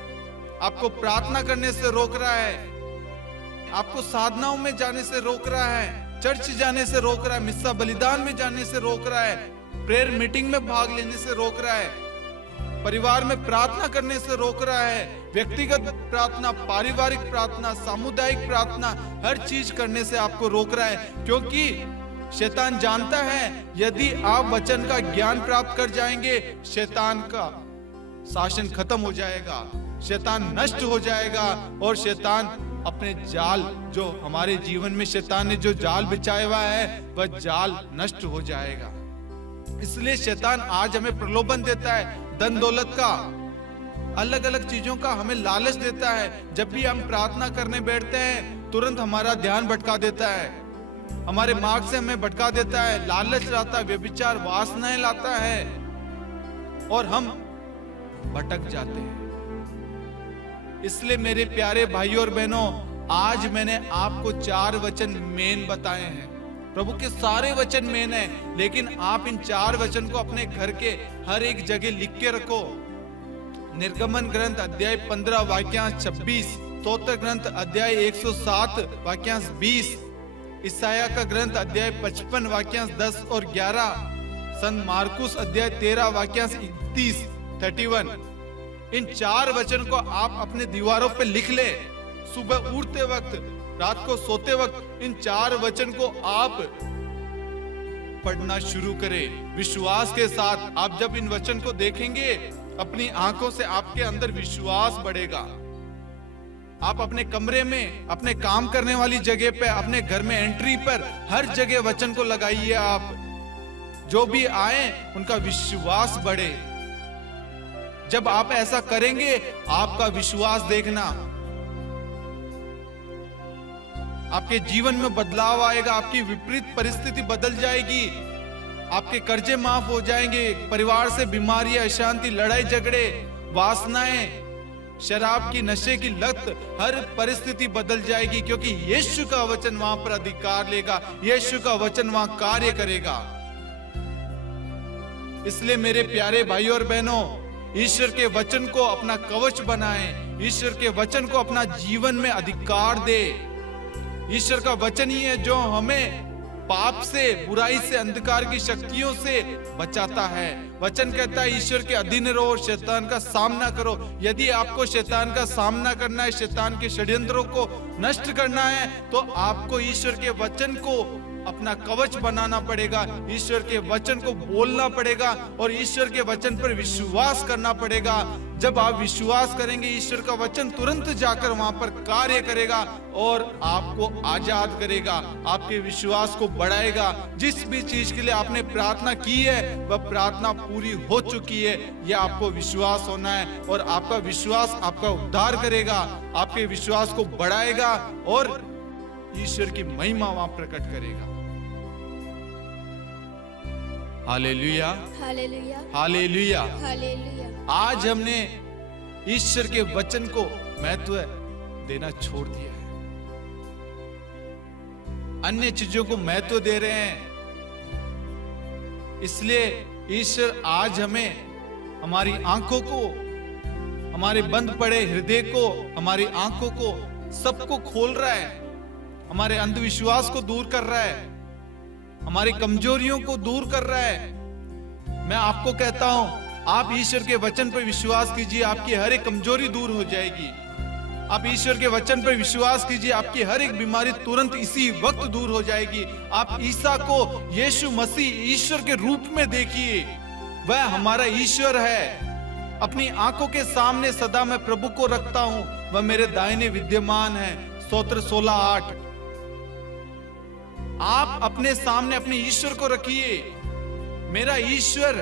आपको प्रार्थना करने से रोक रहा है, आपको साधनाओं में जाने से रोक रहा है, चर्च जाने से रोक रहा है, मिस्सा बलिदान में जाने से रोक रहा है, प्रेयर मीटिंग में भाग लेने से रोक रहा है, परिवार में प्रार्थना करने से रोक रहा है, व्यक्तिगत प्रार्थना, पारिवारिक प्रार्थना, सामुदायिक प्रार्थना, हर चीज करने से आपको रोक रहा है। क्योंकि शैतान जानता है यदि आप वचन का ज्ञान प्राप्त कर जाएंगे, शैतान का शासन खत्म हो जाएगा, शैतान नष्ट हो जाएगा और शैतान अपने जाल, जो हमारे जीवन में शैतान ने जो जाल बिछाया हुआ है, वह जाल नष्ट हो जाएगा। इसलिए शैतान आज हमें प्रलोभन देता है, धन दौलत का, अलग अलग चीजों का हमें लालच देता है। जब भी हम प्रार्थना करने बैठते हैं तुरंत हमारा ध्यान भटका देता है, हमारे मार्ग से हमें भटका देता है, लालच लाता है, व्यभिचार, वासनाएं लाता है और हम भटक जाते हैं। इसलिए मेरे प्यारे भाइयों और बहनों, आज मैंने आपको 4 वचन मेन बताए हैं। प्रभु के सारे वचन मेन है, लेकिन आप इन 4 वचन को अपने घर के हर एक जगह लिख के रखो। निर्गमन ग्रंथ अध्याय 15 वाक्यांश 26, स्तोत्र ग्रंथ अध्याय 107 वाक्यांश 20, ईसाया का ग्रंथ अध्याय 55 वाक्यांश 10 और 11, संत मार्कुस अध्याय 13 वाक्यांश 31। इन 4 वचन को आप अपने दीवारों पे लिख ले। सुबह उठते वक्त, रात को सोते वक्त इन 4 वचन को आप पढ़ना शुरू करें विश्वास के साथ। आप जब इन वचन को देखेंगे अपनी आंखों से, आपके अंदर विश्वास बढ़ेगा। आप अपने कमरे में, अपने काम करने वाली जगह पे, अपने घर में एंट्री पर हर जगह वचन को लगाइए। आप जो भी आए उनका विश्वास बढ़े। जब आप ऐसा करेंगे आपका विश्वास देखना, आपके जीवन में बदलाव आएगा, आपकी विपरीत परिस्थिति बदल जाएगी, आपके कर्जे माफ हो जाएंगे, परिवार से बीमारियां, अशांति, लड़ाई झगड़े, वासनाएं, शराब की, नशे की लत, हर परिस्थिति बदल जाएगी क्योंकि यीशु का वचन वहां पर अधिकार लेगा, यीशु का वचन वहां कार्य करेगा। इसलिए मेरे प्यारे भाइयों और बहनों, ईश्वर के वचन को अपना कवच बनाएं, ईश्वर के वचन को अपना जीवन में अधिकार दे। ईश्वर का वचन ही है जो हमें पाप से, बुराई से, अंधकार की शक्तियों से बचाता है। वचन कहता है ईश्वर के अधीन रहो और शैतान का सामना करो। यदि आपको शैतान का सामना करना है, शैतान के षड्यंत्रों को नष्ट करना है, तो आपको ईश्वर के वचन को अपना कवच बनाना पड़ेगा, ईश्वर के वचन को बोलना पड़ेगा और ईश्वर के वचन पर विश्वास करना पड़ेगा। जब आप विश्वास करेंगे, ईश्वर का वचन तुरंत जाकर वहां पर कार्य करेगा और आपको आजाद करेगा, आपके विश्वास को बढ़ाएगा। जिस भी चीज के लिए आपने प्रार्थना की है वह प्रार्थना पूरी हो चुकी है, यह आपको विश्वास होना है और आपका विश्वास आपका उद्धार करेगा, आपके विश्वास को बढ़ाएगा और ईश्वर की महिमा वहां प्रकट करेगा। Hallelujah, hallelujah, hallelujah. हालेलुया। आज हमने ईश्वर के वचन को महत्व देना छोड़ दिया है, अन्य चीजों को महत्व दे रहे हैं। इसलिए ईश्वर आज हमें हमारी आंखों को, हमारे बंद पड़े हृदय को, हमारी आंखों को सबको खोल रहा है, हमारे अंधविश्वास को दूर कर रहा है, हमारी कमजोरियों को दूर कर रहा है। मैं आपको कहता हूं, आप ईश्वर के वचन पर विश्वास कीजिए, आपकी हर एक कमजोरी दूर हो जाएगी। आप ईश्वर के वचन पर विश्वास कीजिए, आपकी हर एक बीमारी तुरंत इसी वक्त दूर हो जाएगी। आप ईसा को, यीशु मसीह ईश्वर के रूप में देखिए, वह हमारा ईश्वर है। अपनी आंखों के सामने सदा मैं प्रभु को रखता हूं, वह मेरे दाहिने विद्यमान है। स्तोत्र 16:8। आप अपने सामने अपने ईश्वर को रखिए। मेरा ईश्वर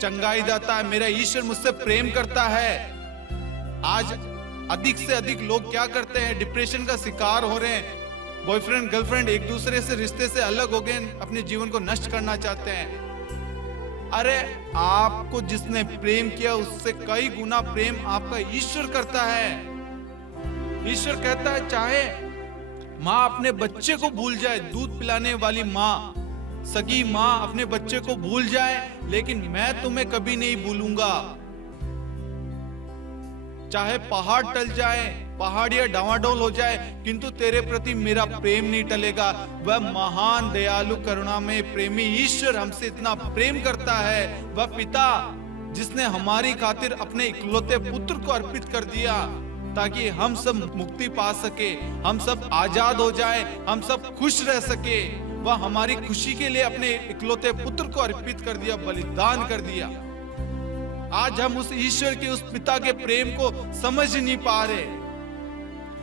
चंगाई दाता है, मेरा ईश्वर मुझसे प्रेम करता है। आज अधिक से अधिक लोग क्या करते हैं, डिप्रेशन का शिकार हो रहे हैं। बॉयफ्रेंड गर्लफ्रेंड एक दूसरे से रिश्ते से अलग हो गए, अपने जीवन को नष्ट करना चाहते हैं। अरे आपको जिसने प्रेम किया उससे कई गुना प्रेम आपका ईश्वर करता है। ईश्वर कहता है, चाहे माँ अपने बच्चे को भूल जाए, दूध पिलाने वाली माँ, सगी माँ अपने बच्चे को भूल जाए, लेकिन मैं तुम्हें कभी नहीं भूलूंगा। चाहे पहाड़ टल जाए, पहाड़ियां डावाडोल हो जाए, किंतु तेरे प्रति मेरा प्रेम नहीं टलेगा। वह महान दयालु करुणा में प्रेमी ईश्वर हमसे इतना प्रेम करता है। वह पिता जिसने हमारी खातिर अपने इकलौते पुत्र को अर्पित कर दिया ताकि हम सब मुक्ति पा सके, हम सब आजाद हो जाए, हम सब खुश रह सके। वह हमारी खुशी के लिए अपने इकलौते पुत्र को अर्पित कर दिया, बलिदान कर दिया। आज हम उस ईश्वर के, उस पिता के प्रेम को समझ नहीं पा रहे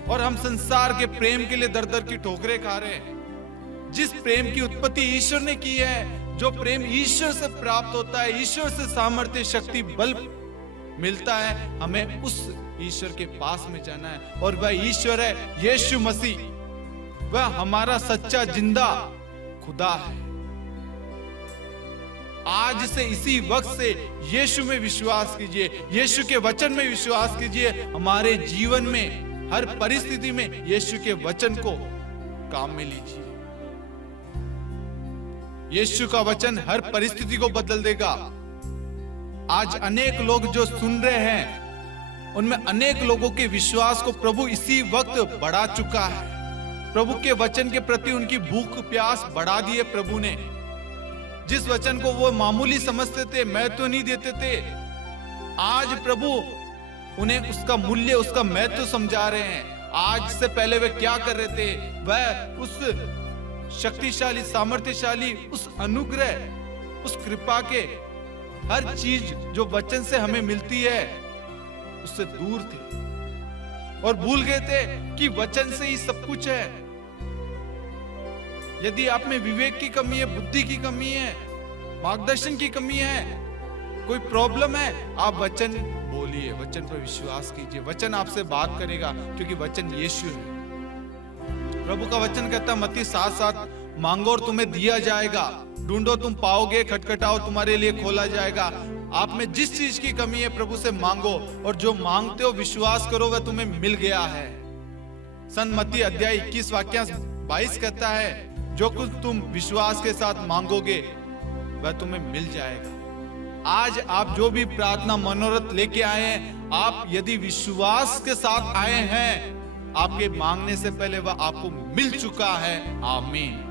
और हम संसार के प्रेम के लिए दर दर की ठोकरें खा रहे हैं। जिस प्रेम की उत्पत्ति ईश्वर ने की है, जो प्रेम ईश्वर से प्राप्त होता है, ईश्वर से सामर्थ्य, शक्ति, बल मिलता है, हमें उस ईश्वर के पास में जाना है और वह ईश्वर है यीशु मसीह। वह हमारा सच्चा जिंदा खुदा है। आज से, इसी वक्त से यीशु में विश्वास कीजिए, यीशु के वचन में विश्वास कीजिए। हमारे जीवन में हर परिस्थिति में यीशु के वचन को काम में लीजिए। यीशु का वचन हर परिस्थिति को बदल देगा। आज अनेक लोग जो सुन रहे हैं, उनमें अनेक लोगों के विश्वास को प्रभु इसी वक्त बढ़ा चुका है। प्रभु के वचन के प्रति उनकी भूख प्यास बढ़ा दी है प्रभु ने। जिस वचन को वो मामूली समझते थे, महत्व नहीं देते थे, आज प्रभु उन्हें उसका मूल्य, उसका महत्व समझा रहे हैं। आज से पहले वे क्या कर रहे थे, वह उस शक्तिशाली, सामर्थ्यशाली, उस अनुग्रह, उस कृपा के हर चीज जो वचन से हमें मिलती है उससे दूर थे और भूल गए थे कि वचन से ही सब कुछ है। यदि आप में विवेक की कमी है, बुद्धि की कमी है, मार्गदर्शन की कमी है, कोई प्रॉब्लम है, आप वचन बोलिए, वचन पर विश्वास कीजिए। वचन आपसे बात करेगा क्योंकि वचन यीशु है। प्रभु का वचन कहता है मत्ती 7:7, मांगो और तुम्हें दिया जाएगा, ढूंढो तुम पाओगे, खटखटाओ तुम्हारे लिए खोला जाएगा। आप में जिस चीज की कमी है प्रभु से मांगो और जो मांगते हो विश्वास करो वह तुम्हें मिल गया है। संत मत्ती अध्याय 21 वाक्य 22 कहता है, जो कुछ तुम विश्वास के साथ मांगोगे वह तुम्हें मिल जाएगा। आज आप जो भी प्रार्थना मनोरथ लेके आए हैं, आप यदि विश्वास के साथ आए हैं, आपके मांगने से पहले वह आपको मिल चुका है। आमीन।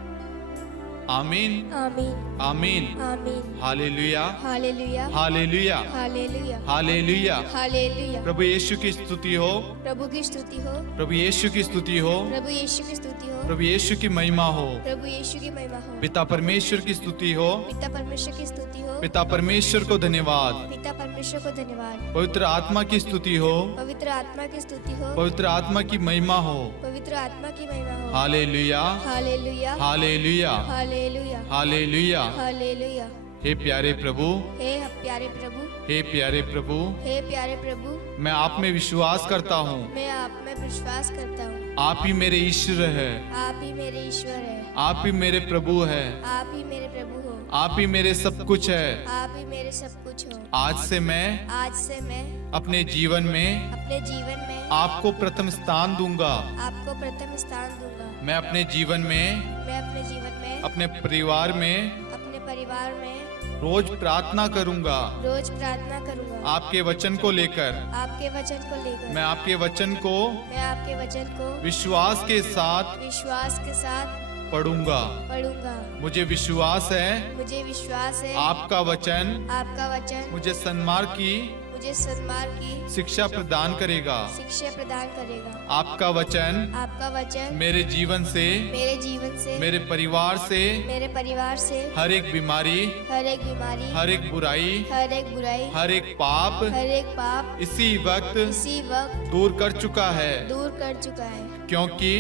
आमीन आमीन आमीन आमीन hallelujah hallelujah hallelujah hallelujah hallelujah. Hallelujah. प्रभु यीशु की स्तुति हो, प्रभु की स्तुति हो, प्रभु यीशु की स्तुति हो, प्रभु यीशु की स्तुति हो, प्रभु यीशु की महिमा हो, प्रभु यीशु की महिमा हो, पिता परमेश्वर की स्तुति हो, पिता परमेश्वर की स्तुति हो, पिता परमेश्वर को धन्यवाद, पिता परमेश्वर को धन्यवाद, पवित्र आत्मा की स्तुति हो, पवित्र आत्मा की स्तुति हो, पवित्र आत्मा की महिमा हो। पवित्र आत्मा की महिमा हो। Hallelujah hallelujah hallelujah hallelujah hallelujah. Hallelujah. हे प्यारे प्रभु, हे प्यारे प्रभु, हे प्यारे प्रभु, हे प्यारे प्रभु, मैं आप में विश्वास करता हूँ। मैं आप में विश्वास करता हूँ। आप ही मेरे ईश्वर है, आप ही मेरे ईश्वर है, आप ही मेरे प्रभु है, आप ही मेरे प्रभु हो, आप ही मेरे सब कुछ है। आप ही मेरे सब कुछ हो। आज से मैं अपने जीवन में अपने जीवन में आपको प्रथम स्थान दूंगा। आपको प्रथम स्थान दूंगा। मैं अपने जीवन में, मैं अपने जीवन में, अपने परिवार में अपने परिवार में रोज प्रार्थना करूंगा। रोज प्रार्थना करूंगा। आपके वचन को लेकर, आपके वचन को लेकर, मैं आपके वचन को मैं आपके वचन को विश्वास के साथ विश्वास के साथ पढ़ूंगा। पढ़ूंगा। मुझे विश्वास है, मुझे विश्वास है, आपका वचन आपका वचन मुझे सन्मार्ग की मुझे सन्मार्ग की शिक्षा प्रदान करेगा। शिक्षा प्रदान करेगा। आपका वचन आपका वचन मेरे जीवन से, मेरे जीवन से, मेरे परिवार से मेरे परिवार से हर एक बीमारी, हर एक बीमारी, हर एक बुराई, हर एक बुराई, हर एक पाप हर एक पाप इसी वक्त इसी वक्त दूर कर चुका है, दूर कर चुका है, क्योंकि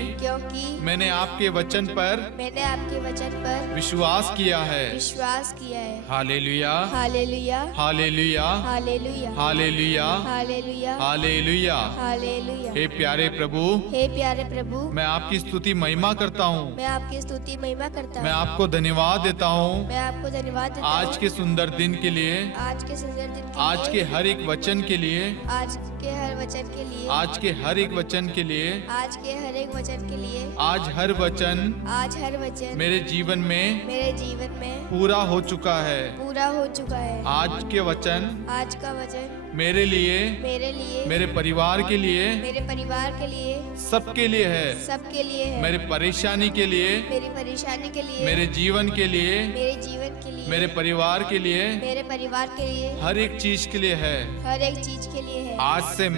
मैंने आपके वचन पर मैंने आपके वचन पर विश्वास किया है। विश्वास किया है। Hallelujah hallelujah hallelujah hallelujah hallelujah hallelujah hallelujah. Hallelujah. हे प्यारे प्रभु, हे प्यारे प्रभु, मैं आपकी स्तुति महिमा करता हूँ। मैं आपकी स्तुति महिमा करता मैं हूँ। आपको धन्यवाद देता हूँ मैं आपको धन्यवाद देता हूँ। आज के सुंदर दिन के लिए, आज के सुंदर दिन के आज के लिए, हर एक वचन के लिए, आज के हर वचन के लिए, आज के हर एक वचन के लिए। आज के हर एक वचन के लिए, आज हर वचन आज हर वचन मेरे जीवन में मेरे जीवन में पूरा हो चुका है। पूरा हो चुका है। आज के वचन आज का वचन मेरे लिए, मेरे परिवार के लिए, मेरे परिवार के लिए, सबके लिए है। सबके लिए है। मेरे परेशानी के लिए, मेरी परेशानी के लिए, मेरे जीवन के लिए, मेरे जीवन के लिए, मेरे परिवार के लिए, मेरे परिवार के लिए, हर एक चीज के लिए है। हर एक चीज के लिए है। आज से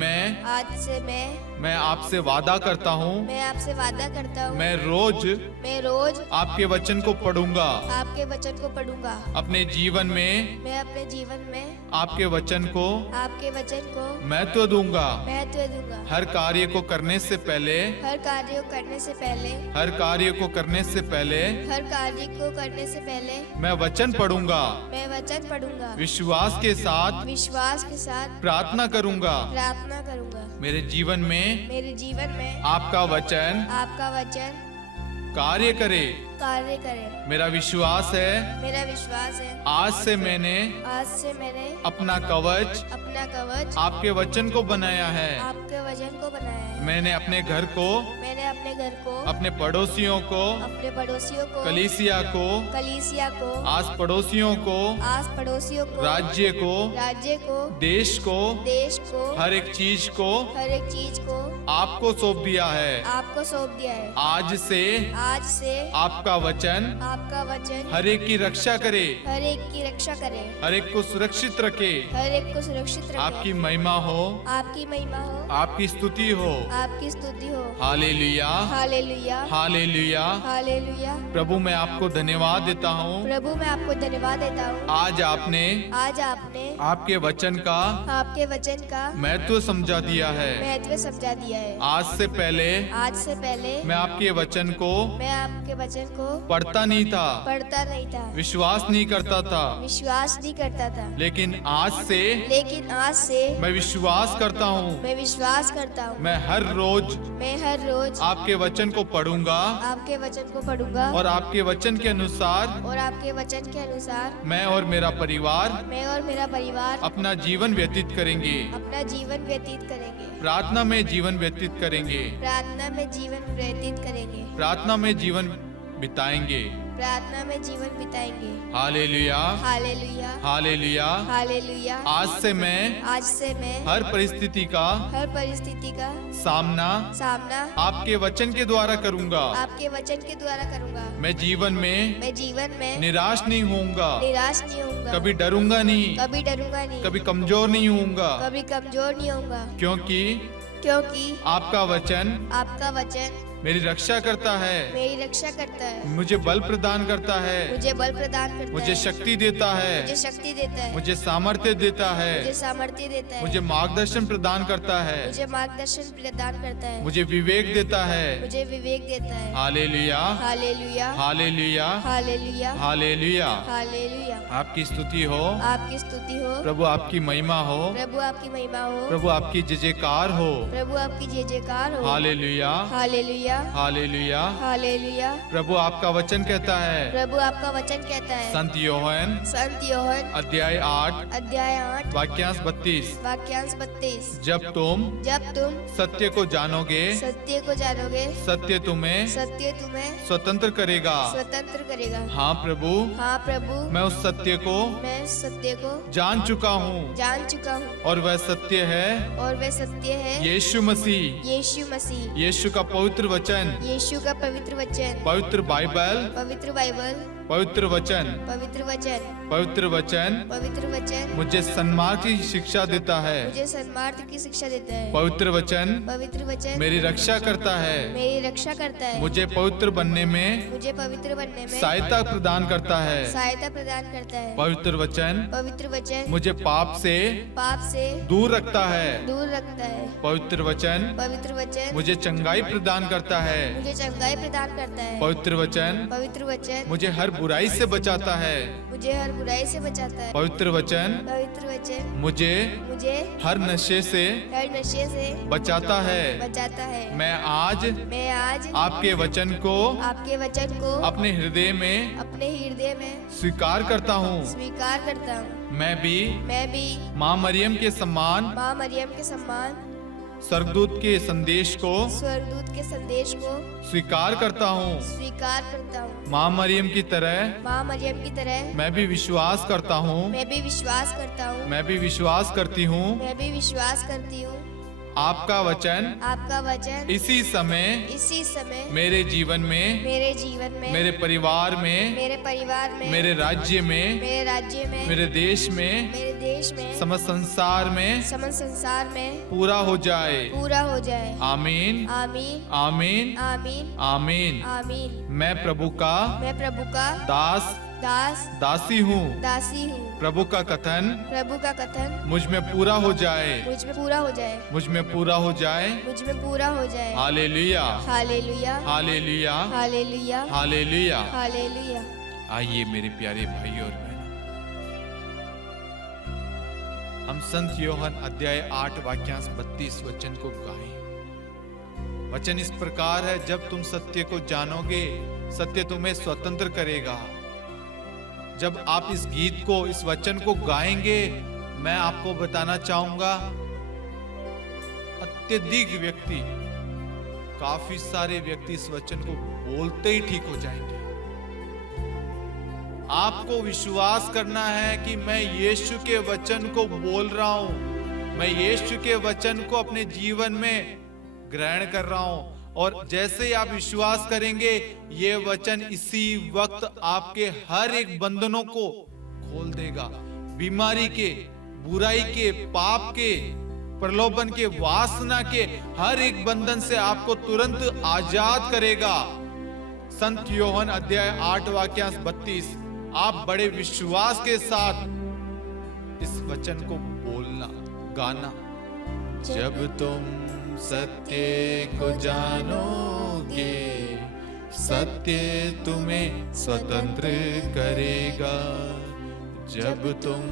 मैं आपसे वादा करता हूँ, मैं आपसे वादा करता हूँ, मैं रोज आपके वचन को पढ़ूंगा। आपके वचन को पढ़ूंगा। अपने जीवन में मैं अपने जीवन में आपके वचन को आपके वचन को महत्व दूंगा। महत्व दूंगा। हर कार्य को करने से पहले, हर कार्य को करने से पहले, हर कार्य को करने से पहले हर कार्य को करने से पहले मैं वचन पढ़ूंगा। मैं वचन पढ़ूंगा। विश्वास के साथ प्रार्थना करूंगा। प्रार्थना करूंगा। मेरे जीवन में आपका वचन कार्य करे। मेरा विश्वास है आज से मैंने अपना कवच आपके वचन को बनाया है। मैंने अपने घर को, अपने पड़ोसियों को, कलीसिया को, आस पड़ोसियों को, राज्य को, देश को, हर एक चीज को आपको सौंप दिया है। आज से आपका वचन हर एक की रक्षा करे, हर एक को सुरक्षित रखे। आपकी महिमा हो, आपकी स्तुति हो। Hallelujah hallelujah hallelujah. हालेलुया। प्रभु मैं आपको धन्यवाद देता हूँ। प्रभु मैं आपको धन्यवाद देता हूँ। आज आपने आपके वचन का महत्व समझा दिया है। महत्व समझा दिया है। आज से पहले मैं आपके वचन को पढ़ता नहीं था, विश्वास नहीं करता था, लेकिन आज से मैं विश्वास करता हूँ। मैं हर रोज आपके वचन को पढ़ूंगा और आपके वचन के अनुसार मैं और मेरा परिवार अपना जीवन व्यतीत करेंगे। प्रार्थना में जीवन व्यतीत करेंगे। प्रार्थना में जीवन बिताएंगे। प्रार्थना में जीवन बिताएंगे। Hallelujah, hallelujah, hallelujah. हालेलुया। आज से मैं हर परिस्थिति का सामना आपके वचन के द्वारा करूंगा। आपके वचन के द्वारा करूंगा। मैं जीवन में निराश नहीं होऊंगा। कभी डरूंगा नहीं, कभी कमजोर नहीं होऊंगा, क्योंकि आपका वचन मेरी रक्षा करता है, मुझे बल प्रदान करता है, मुझे शक्ति देता है, मुझे सामर्थ्य देता है, मुझे मार्गदर्शन प्रदान करता है, मुझे विवेक देता है। Hallelujah, hallelujah, hallelujah, hallelujah, hallelujah. Hallelujah. आपकी स्तुति हो, प्रभु आपकी महिमा हो, प्रभु आपकी जय जयकार हो। Hallelujah, hallelujah, hallelujah, hallelujah. प्रभु आपका वचन कहता है, संत योहन अध्याय 8 वाक्यांश 32, जब तुम सत्य को जानोगे, सत्य तुम्हें स्वतंत्र करेगा। हाँ प्रभु, मैं उस सत्य को जान चुका हूँ, और वह सत्य है यीशु मसीह। यीशु का पवित्र वचन, पवित्र बाइबल, पवित्र वचन मुझे सन्मार्ग की शिक्षा देता है। पवित्र वचन मेरी रक्षा करता है, मुझे पवित्र बनने में सहायता प्रदान करता है। पवित्र वचन मुझे पाप से दूर रखता है। पवित्र वचन मुझे चंगाई प्रदान करता है। पवित्र वचन मुझे हर बुराई से बचाता है। पवित्र वचन मुझे हर नशे से बचाता है। मैं आज आपके वचन को अपने हृदय में स्वीकार करता हूँ। मैं भी माँ मरियम के सम्मान स्वर्गदूत के संदेश को स्वीकार करता हूँ। माँ मरियम की तरह मैं भी विश्वास करता हूँ, मैं भी विश्वास करती हूँ। आपका वचन इसी समय मेरे जीवन में, मेरे परिवार में, मेरे राज्य में, मेरे देश में, समस्त संसार में पूरा हो जाए। आमीन, आमीन, आमीन। मैं प्रभु का दासी हूँ। प्रभु का कथन मुझ में पूरा हो जाए। मुझ में पूरा हो जाए। Hallelujah, hallelujah, hallelujah, hallelujah, hallelujah. Hallelujah. आइए मेरे प्यारे भाई और बहनों, हम संत योहन अध्याय 8 वाक्यांश 32 वचन को गाएं। वचन इस प्रकार है, जब तुम सत्य को जानोगे, सत्य तुम्हें स्वतंत्र करेगा। जब आप इस गीत को, इस वचन को गाएंगे, मैं आपको बताना चाहूंगा, अत्यधिक व्यक्ति, काफी सारे व्यक्ति इस वचन को बोलते ही ठीक हो जाएंगे। आपको विश्वास करना है कि मैं यीशु के वचन को बोल रहा हूं, मैं यीशु के वचन को अपने जीवन में ग्रहण कर रहा हूं, और जैसे ही आप विश्वास करेंगे, ये वचन इसी वक्त आपके हर एक बंधनों को खोल देगा। बीमारी के, बुराई के, पाप के, प्रलोभन के, वासना के हर एक बंधन से आपको तुरंत आजाद करेगा। संत योहन अध्याय 8 वाक्यांश 32, आप बड़े विश्वास के साथ इस वचन को बोलना, गाना। जब तुम सत्य को जानोगे, सत्य तुम्हें स्वतंत्र करेगा। जब तुम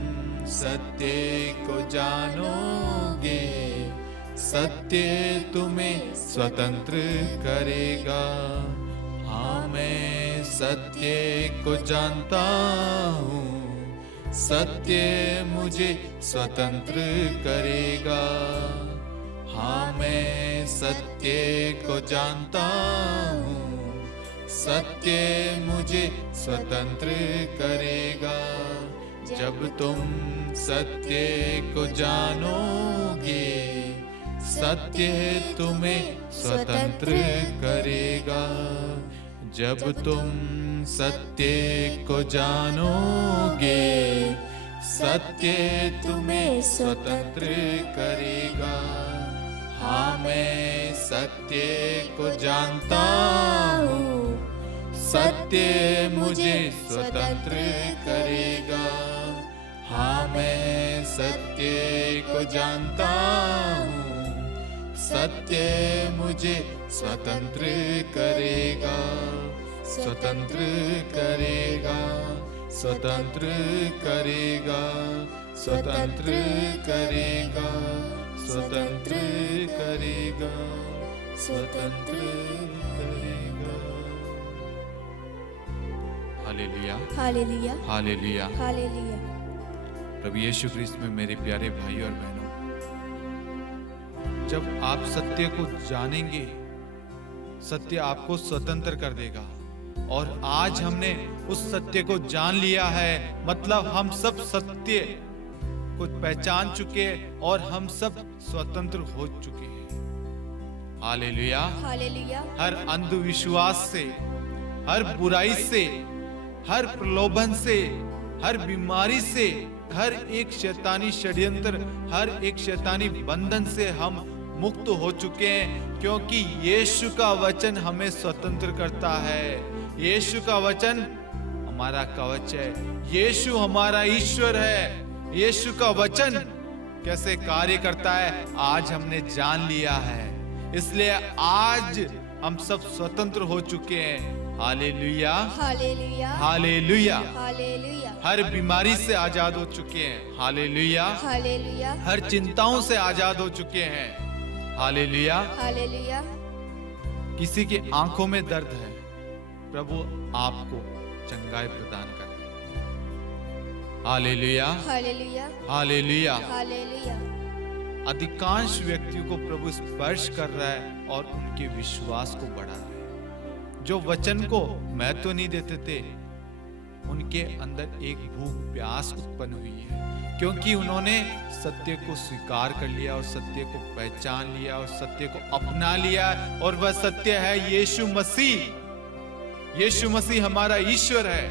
सत्य को जानोगे, सत्य तुम्हें स्वतंत्र करेगा। हाँ, मैं सत्य को जानता हूँ, सत्य मुझे स्वतंत्र करेगा। हाँ, मैं सत्य को जानता हूँ, सत्य मुझे स्वतंत्र करेगा। जब तुम सत्य को जानोगे, सत्य तुम्हें स्वतंत्र करेगा। जब तुम सत्य को जानोगे, सत्य तुम्हें स्वतंत्र करेगा। हाँ, मैं सत्य को जानता हूँ, सत्य मुझे स्वतंत्र करेगा। हाँ, मैं सत्य को जानता हूँ, सत्य मुझे स्वतंत्र करेगा। स्वतंत्र करेगा, स्वतंत्र करेगा, स्वतंत्र करेगा, स्वतंत्र करेगा, स्वतंत्र करेगा। Hallelujah, hallelujah, hallelujah. हालेलुया। प्रभु यीशु ख्रिस्त में मेरे प्यारे भाई और बहनों, जब आप सत्य को जानेंगे, सत्य आपको स्वतंत्र कर देगा। और आज हमने उस सत्य को जान लिया है, मतलब हम सब सत्य को पहचान चुके और हम सब स्वतंत्र हो चुके हैं। Hallelujah, hallelujah. हर अंधविश्वास से, हर बुराई से, हर प्रलोभन से, हर बीमारी से, हर एक शैतानी षड्यंत्र, हर एक शैतानी बंधन से हम मुक्त हो चुके हैं, क्योंकि यीशु का वचन हमें स्वतंत्र करता है। यीशु का वचन हमारा कवच है। यीशु हमारा ईश्वर है। यीशु का वचन कैसे कार्य करता है आज हमने जान लिया है, इसलिए आज हम सब स्वतंत्र हो चुके हैं। Hallelujah, hallelujah, hallelujah. हालेलुया, हर बीमारी से आजाद हो चुके हैं। हालेलुया, हालेलुया, हर चिंताओं से आजाद हो चुके हैं। हालेलुया। हालेलुया। किसी की आंखों में दर्द है, प्रभु आपको चंगाई प्रदान कर रहे हैं। Hallelujah, hallelujah, hallelujah. हालेलुया। अधिकांश व्यक्तियों को प्रभु स्पर्श कर रहा है और उनके विश्वास को बढ़ा रहा है। जो वचन को महत्व नहीं देते थे, उनके अंदर एक भूख प्यास उत्पन्न हुई है, क्योंकि उन्होंने सत्य को स्वीकार कर लिया और सत्य को पहचान लिया और सत्य को अपना लिया। और वह सत्य है यीशु मसीह। यीशु मसीह हमारा ईश्वर है।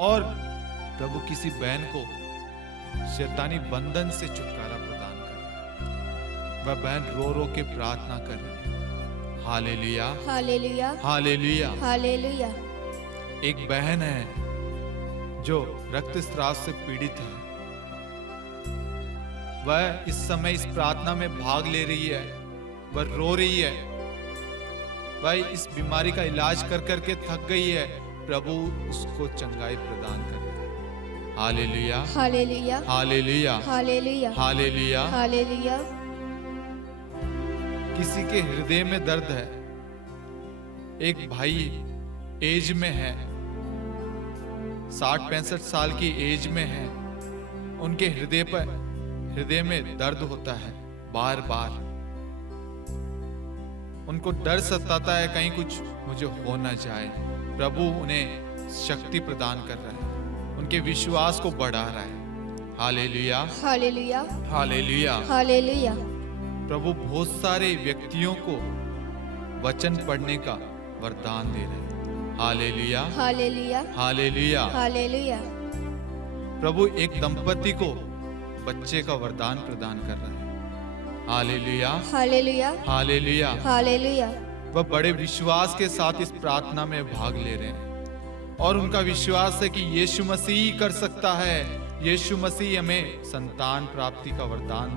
और प्रभु किसी बहन को शैतानी बंधन से छुटकारा प्रदान कर रहा है। वह बहन रो रो के प्रार्थना कर रही है। Hallelujah, hallelujah, hallelujah. हालेलुया। एक बहन है जो रक्तस्राव से पीड़ित है। वह इस समय इस प्रार्थना में भाग ले रही है। वह रो रही है। वह इस बीमारी का इलाज कर करके थक गई है। प्रभु उसको चंगाई प्रदान कर रहा है। Hallelujah, hallelujah, hallelujah, hallelujah, hallelujah. Hallelujah. किसी के हृदय में दर्द है। एक भाई एज में है, 60-65 साल की एज में है। उनके हृदय में दर्द होता है बार बार। उनको डर सताता है कहीं कुछ मुझे हो ना जाए। प्रभु उन्हें शक्ति प्रदान कर रहा है, उनके विश्वास को बढ़ा रहा है। Hallelujah, hallelujah, hallelujah. हालेलुया। प्रभु बहुत सारे व्यक्तियों को वचन पढ़ने का वरदान दे रहे हैं। Hallelujah, hallelujah, hallelujah. हालेलुया। प्रभु एक दंपति को बच्चे का वरदान प्रदान कर रहा है। Hallelujah, hallelujah, hallelujah. हालेलुया। वह बड़े विश्वास के साथ इस प्रार्थना में भाग ले रहे हैं और उनका विश्वास है कि यीशु मसीह कर सकता है। यीशु मसीह हमें संतान प्राप्ति का वरदान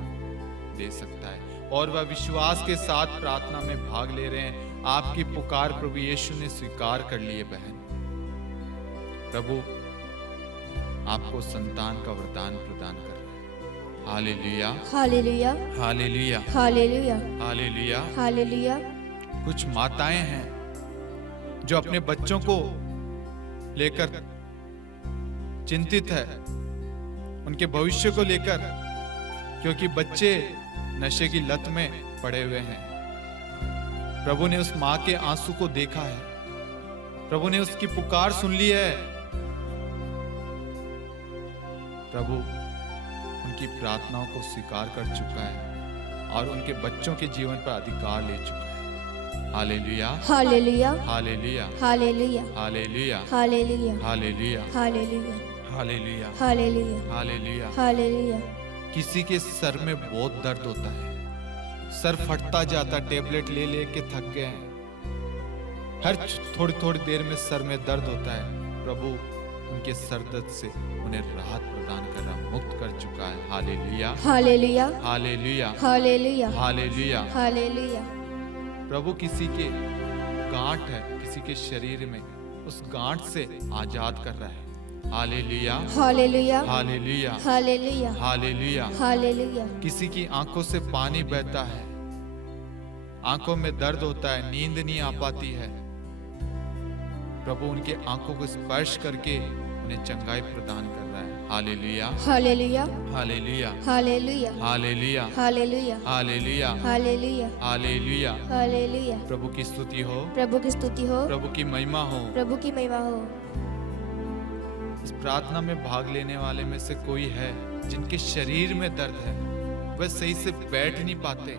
दे सकता है और वह विश्वास के साथ प्रार्थना में भाग ले रहे हैं। आपकी पुकार प्रभु यीशु ने स्वीकार कर ली है बहन। प्रभु आपको संतान का वरदान प्रदान कर रहे हैं। Hallelujah, hallelujah, hallelujah, hallelujah, hallelujah. Hallelujah. कुछ माताएं हैं जो अपने बच्चों को लेकर चिंतित है, उनके भविष्य को लेकर, क्योंकि बच्चे नशे की लत में पड़े हुए हैं। प्रभु ने उस मां के आंसू को देखा है, प्रभु ने उसकी पुकार सुन ली है। प्रभु उनकी प्रार्थनाओं को स्वीकार कर चुका है और उनके बच्चों के जीवन पर अधिकार ले चुका है। Hallelujah, hallelujah, hallelujah, hallelujah, hallelujah, hallelujah, hallelujah, hallelujah, hallelujah, hallelujah, hallelujah. Hallelujah. किसी के सर में बहुत दर्द होता है, सर फटता जाता, टेबलेट ले लेके थक गए हैं, हर थोड़ी थोड़ी देर में सर में दर्द होता है। प्रभु उनके सर दर्द से उन्हें राहत प्रदान कर रहा, मुक्त कर चुका है। Hallelujah, hallelujah, hallelujah, hallelujah, hallelujah. Hallelujah. प्रभु किसी के गांठ है, किसी के शरीर में, उस गांठ से आजाद कर रहा है। Hallelujah, hallelujah, hallelujah, hallelujah, hallelujah. Hallelujah. किसी की आंखों से पानी बहता है, आंखों में दर्द होता है, नींद नहीं आ पाती है। प्रभु उनके आंखों को स्पर्श करके उन्हें चंगाई प्रदान कर रहा है। Hallelujah, hallelujah, hallelujah, hallelujah, hallelujah, hallelujah, hallelujah, hallelujah, hallelujah. Hallelujah. प्रभु की स्तुति हो, प्रभु की स्तुति हो, प्रभु की महिमा हो। प्रभु की महिमा हो। इस प्रार्थना में भाग लेने वाले में से कोई है जिनके शरीर में दर्द है, वह सही से बैठ नहीं पाते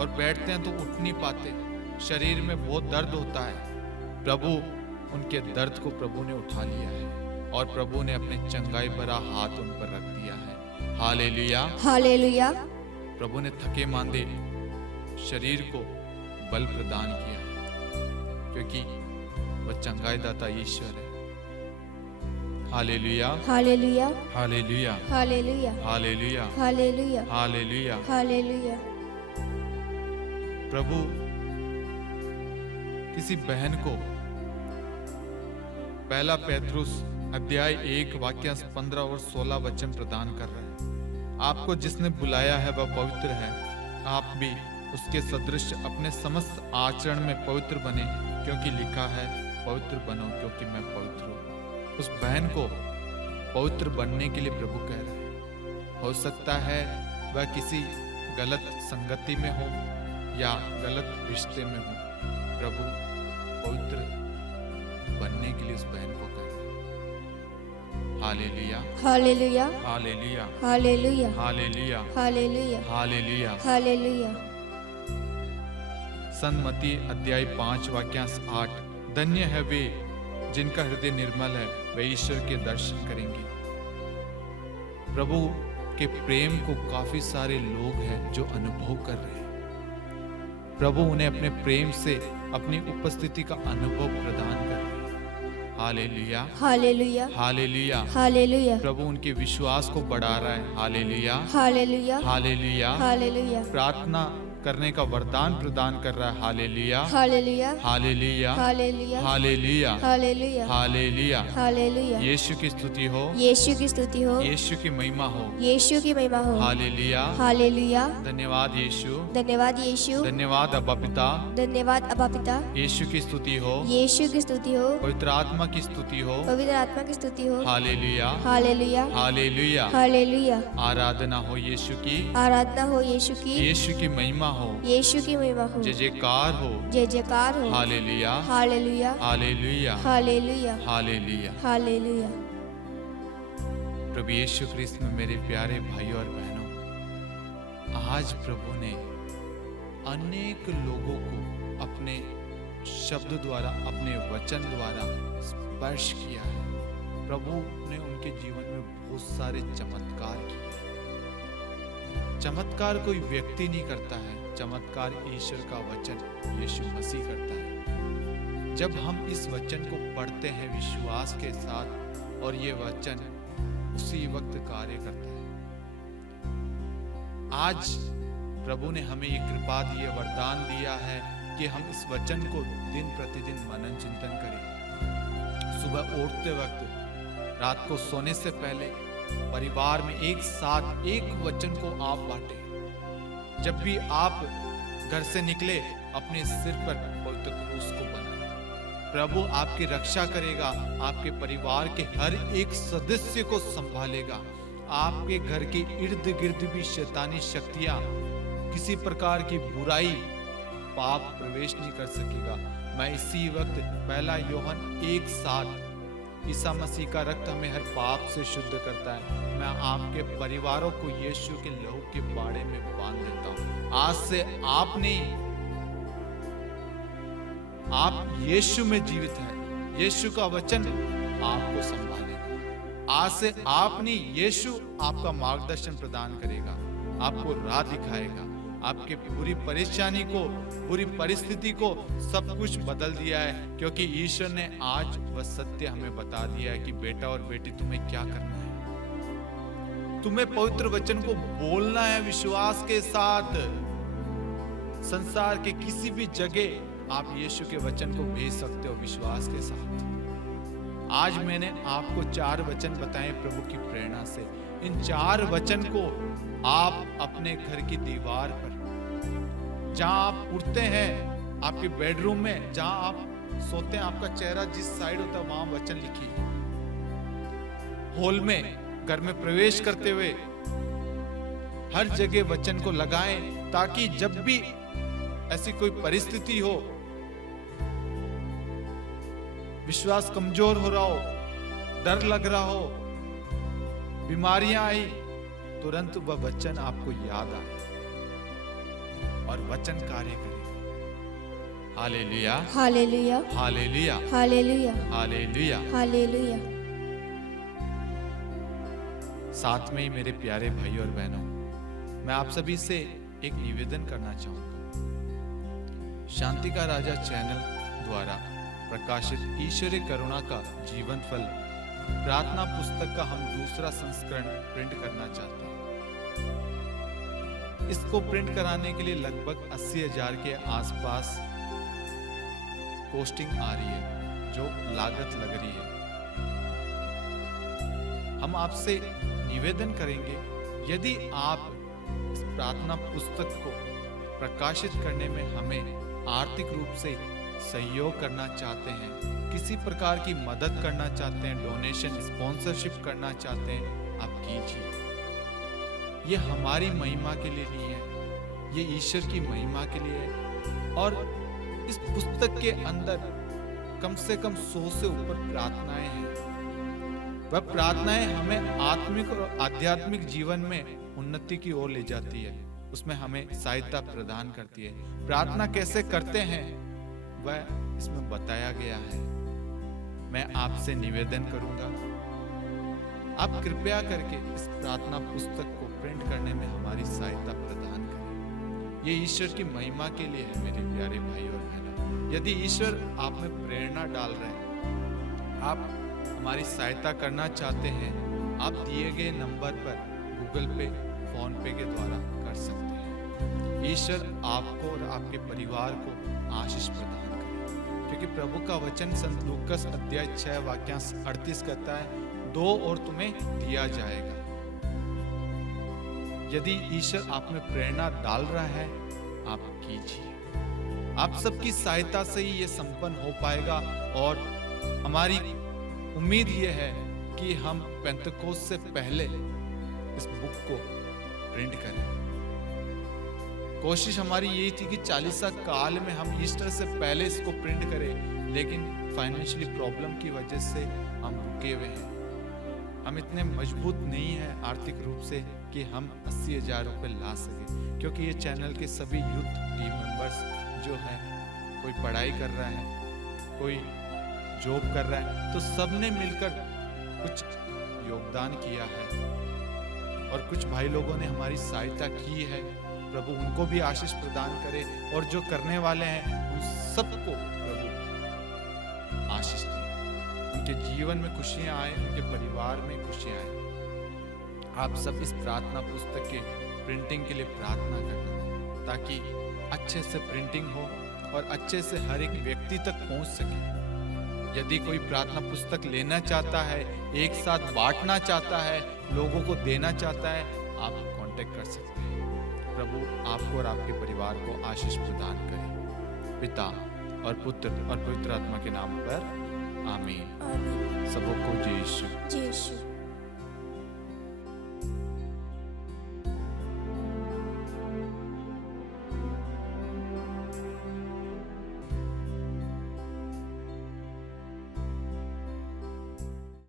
और बैठते हैं तो उठ नहीं पाते, शरीर में बहुत दर्द होता है। प्रभु उनके दर्द को प्रभु ने उठा लिया है और प्रभु ने अपने चंगाई भरा हाथ उन पर रख दिया है। Hallelujah, hallelujah. प्रभु ने थके मांदे शरीर को बल प्रदान किया है, क्योंकि वह चंगाई दाता ईश्वर है। Hallelujah, hallelujah, hallelujah, hallelujah, hallelujah, hallelujah, hallelujah. Hallelujah. प्रभु किसी बहन को पहला पेत्रुस अध्याय 1 वाक्य 15 और 16 वचन प्रदान कर रहा है। आपको जिसने बुलाया है वह पवित्र है, आप भी उसके सदृश अपने समस्त आचरण में पवित्र बने, क्योंकि लिखा है पवित्र बनो क्योंकि मैं पवित्र हूँ। उस बहन को पवित्र बनने के लिए प्रभु कह रहे हैं। हो सकता है वह किसी गलत संगति में हो या गलत रिश्ते में हो, प्रभु पवित्र बनने के लिए उस बहन को कह रहे हैं। Hallelujah, hallelujah, hallelujah, hallelujah, hallelujah, hallelujah, hallelujah. Hallelujah. सन्मति अध्याय 5 वाक्यांश 8। धन्य है वे जिनका हृदय निर्मल है, वे ईश्वर के दर्शन करेंगे। प्रभु के प्रेम को काफी सारे लोग हैं जो अनुभव कर रहे हैं। प्रभु उन्हें अपने प्रेम से अपनी उपस्थिति का अनुभव प्रदान कर रहे हैं। Hallelujah, hallelujah, hallelujah. हालेलुया, प्रभु उनके विश्वास को बढ़ा रहा है। Hallelujah, hallelujah, hallelujah. हालेलुया, प्रार्थना करने का वरदान प्रदान कर रहा है। Hallelujah, hallelujah, hallelujah, hallelujah, hallelujah, hallelujah, hallelujah. Hallelujah. यीशु की स्तुति हो, यीशु की स्तुति हो, यीशु की महिमा हो। यीशु की महिमा हो। Hallelujah, hallelujah. धन्यवाद यीशु, धन्यवाद यीशु, धन्यवाद अब्बा पिता। धन्यवाद अब्बा पिता। यीशु की स्तुति हो, यीशु की स्तुति हो, पवित्र आत्मा की स्तुति हो। पवित्र आत्मा की स्तुति हो। Hallelujah, hallelujah, hallelujah. हालेलुया। आराधना हो यीशु की, आराधना हो यीशु की, यीशु की महिमा हो, यीशु की महिमा हो, जय जयकार हो। जय जयकार हो। Hallelujah, hallelujah, hallelujah, hallelujah, hallelujah. Hallelujah. प्रभु यीशु ख्रिस्त में मेरे प्यारे भाइयों और बहनों, आज प्रभु ने अनेक लोगों को अपने शब्द द्वारा, अपने वचन द्वारा स्पर्श किया है। प्रभु ने उनके जीवन में बहुत सारे चमत्कार किए। चमत्कार कोई व्यक्ति नहीं करता है, चमत्कार ईश्वर का वचन यीशु मसीह करता है। जब हम इस वचन को पढ़ते हैं विश्वास के साथ और ये वचन उसी वक्त कार्य करता है। आज प्रभु ने हमें ये कृपा दी है, वरदान दिया है कि हम इस वचन को दिन प्रतिदिन मनन चिंतन करें। सुबह उठते वक्त, रात को सोने से पहले परिवार में एक साथ एक वचन को आप बांटे। जब भी आप घर से निकले, अपने सिर पर पवित्र क्रूस को बनाए। प्रभु आपकी रक्षा करेगा, आपके परिवार के हर एक सदस्य को संभालेगा। आपके घर के इर्द गिर्द भी शैतानी शक्तियां, किसी प्रकार की बुराई पाप प्रवेश नहीं कर सकेगा। मैं इसी वक्त 1 यूहन्ना 1:7 ईसा मसीह का रक्त हमें हर पाप से शुद्ध करता है। मैं आपके परिवारों को यीशु के लहू के बाड़े में बांध देता हूँ। आज से आप नहीं, आप यीशु में जीवित हैं। यीशु का वचन आपको संभालेगा। आज से आप नहीं, यीशु आपका मार्गदर्शन प्रदान करेगा, आपको राह दिखाएगा। आपके पूरी परेशानी को, पूरी परिस्थिति को सब कुछ बदल दिया है, क्योंकि ईश्वर ने आज वह सत्य हमें बता दिया है कि बेटा और बेटी तुम्हें क्या करना है। तुम्हें पवित्र वचन को बोलना है विश्वास के साथ। संसार के किसी भी जगह आप यीशु के वचन को भेज सकते हो विश्वास के साथ। आज मैंने आपको 4 वचन बताए प्रभु की प्रेरणा से। इन 4 वचन को आप अपने घर की दीवार पर, जहां आप उठते हैं, आपके बेडरूम में, जहां आप सोते हैं, आपका चेहरा जिस साइड होता है वहां वचन लिखिए। हॉल में, घर में प्रवेश करते हुए हर जगह वचन को लगाएं, ताकि जब भी ऐसी कोई परिस्थिति हो, विश्वास कमजोर हो रहा हो, डर लग रहा हो, बीमारियां आई, तुरंत वह वचन आपको याद आए और वचन कार्य करेगा। Hallelujah, hallelujah, hallelujah, hallelujah, hallelujah. Hallelujah. साथ में ही मेरे प्यारे भाई और बहनों, मैं आप सभी से एक निवेदन करना चाहूंगा। शांति का राजा चैनल द्वारा प्रकाशित ईश्वरीय करुणा का जीवन फल प्रार्थना पुस्तक का हम दूसरा संस्करण प्रिंट करना चाहते हैं। इसको प्रिंट कराने के लिए लगभग 80,000 के आसपास कॉस्टिंग आ रही है, जो लागत लग रही है। हम आपसे निवेदन करेंगे, यदि आप इस प्रार्थना पुस्तक को प्रकाशित करने में हमें आर्थिक रूप से सहयोग करना चाहते हैं, किसी प्रकार की मदद करना चाहते हैं, डोनेशन, स्पॉन्सरशिप करना चाहते हैं, आप कीजिए। ये हमारी महिमा के लिए नहीं है, ये ईश्वर की महिमा के लिए है। और इस पुस्तक के अंदर कम से कम 100 से ऊपर प्रार्थनाएं हैं। वह प्रार्थनाएं हमें आत्मिक और आध्यात्मिक जीवन में उन्नति की ओर ले जाती है, उसमें हमें सहायता प्रदान करती है। प्रार्थना कैसे करते हैं वह इसमें बताया गया है। मैं आपसे निवेदन करूंगा, आप कृपया करके इस प्रार्थना पुस्तक को प्रिंट करने में हमारी सहायता प्रदान करें। ये ईश्वर की महिमा के लिए है मेरे प्यारे भाई और बहनों। यदि ईश्वर आप में प्रेरणा डाल रहे हैं, आप हमारी सहायता करना चाहते हैं, आप दिए गए नंबर पर गूगल पे, फोन पे के द्वारा कर सकते हैं। ईश्वर आपको और आपके परिवार को आशीष प्रदान करे, क्योंकि प्रभु का वचन संत लूकास अध्याय 6 वाक्यांश 38 कहता है, 2 और तुम्हें दिया जाएगा। यदि ईश्वर आप में प्रेरणा डाल रहा है, आप कीजिए। आप सबकी सहायता से ही ये संपन्न हो पाएगा। और हमारी उम्मीद ये है कि हम पेंतकोस्त से पहले इस बुक को प्रिंट करें। कोशिश हमारी यही थी कि 40 काल में हम ईस्टर से पहले इसको प्रिंट करें, लेकिन फाइनेंशियली प्रॉब्लम की वजह से हम रुके हुए हैं। हम इतने मजबूत नहीं हैं आर्थिक रूप से कि हम 80,000 रुपये ला सके, क्योंकि ये चैनल के सभी यूथ टीम मेंबर्स जो है, कोई पढ़ाई कर रहा है, कोई जॉब कर रहा है, तो सबने मिलकर कुछ योगदान किया है और कुछ भाई लोगों ने हमारी सहायता की है। प्रभु उनको भी आशीष प्रदान करे और जो करने वाले हैं उन सबको प्रभु आशीष दे, उनके जीवन में खुशियां आए, उनके परिवार में खुशियां आए। आप सब इस प्रार्थना पुस्तक के प्रिंटिंग के लिए प्रार्थना करना, ताकि अच्छे से प्रिंटिंग हो और अच्छे से हर एक व्यक्ति तक पहुंच सके। यदि कोई प्रार्थना पुस्तक लेना चाहता है, एक साथ बांटना चाहता है, लोगों को देना चाहता है, आप कांटेक्ट कर सकते हैं। प्रभु आपको और आपके परिवार को आशीष प्रदान करे। पिता और पुत्र और पवित्र आत्मा के नाम पर आमीन।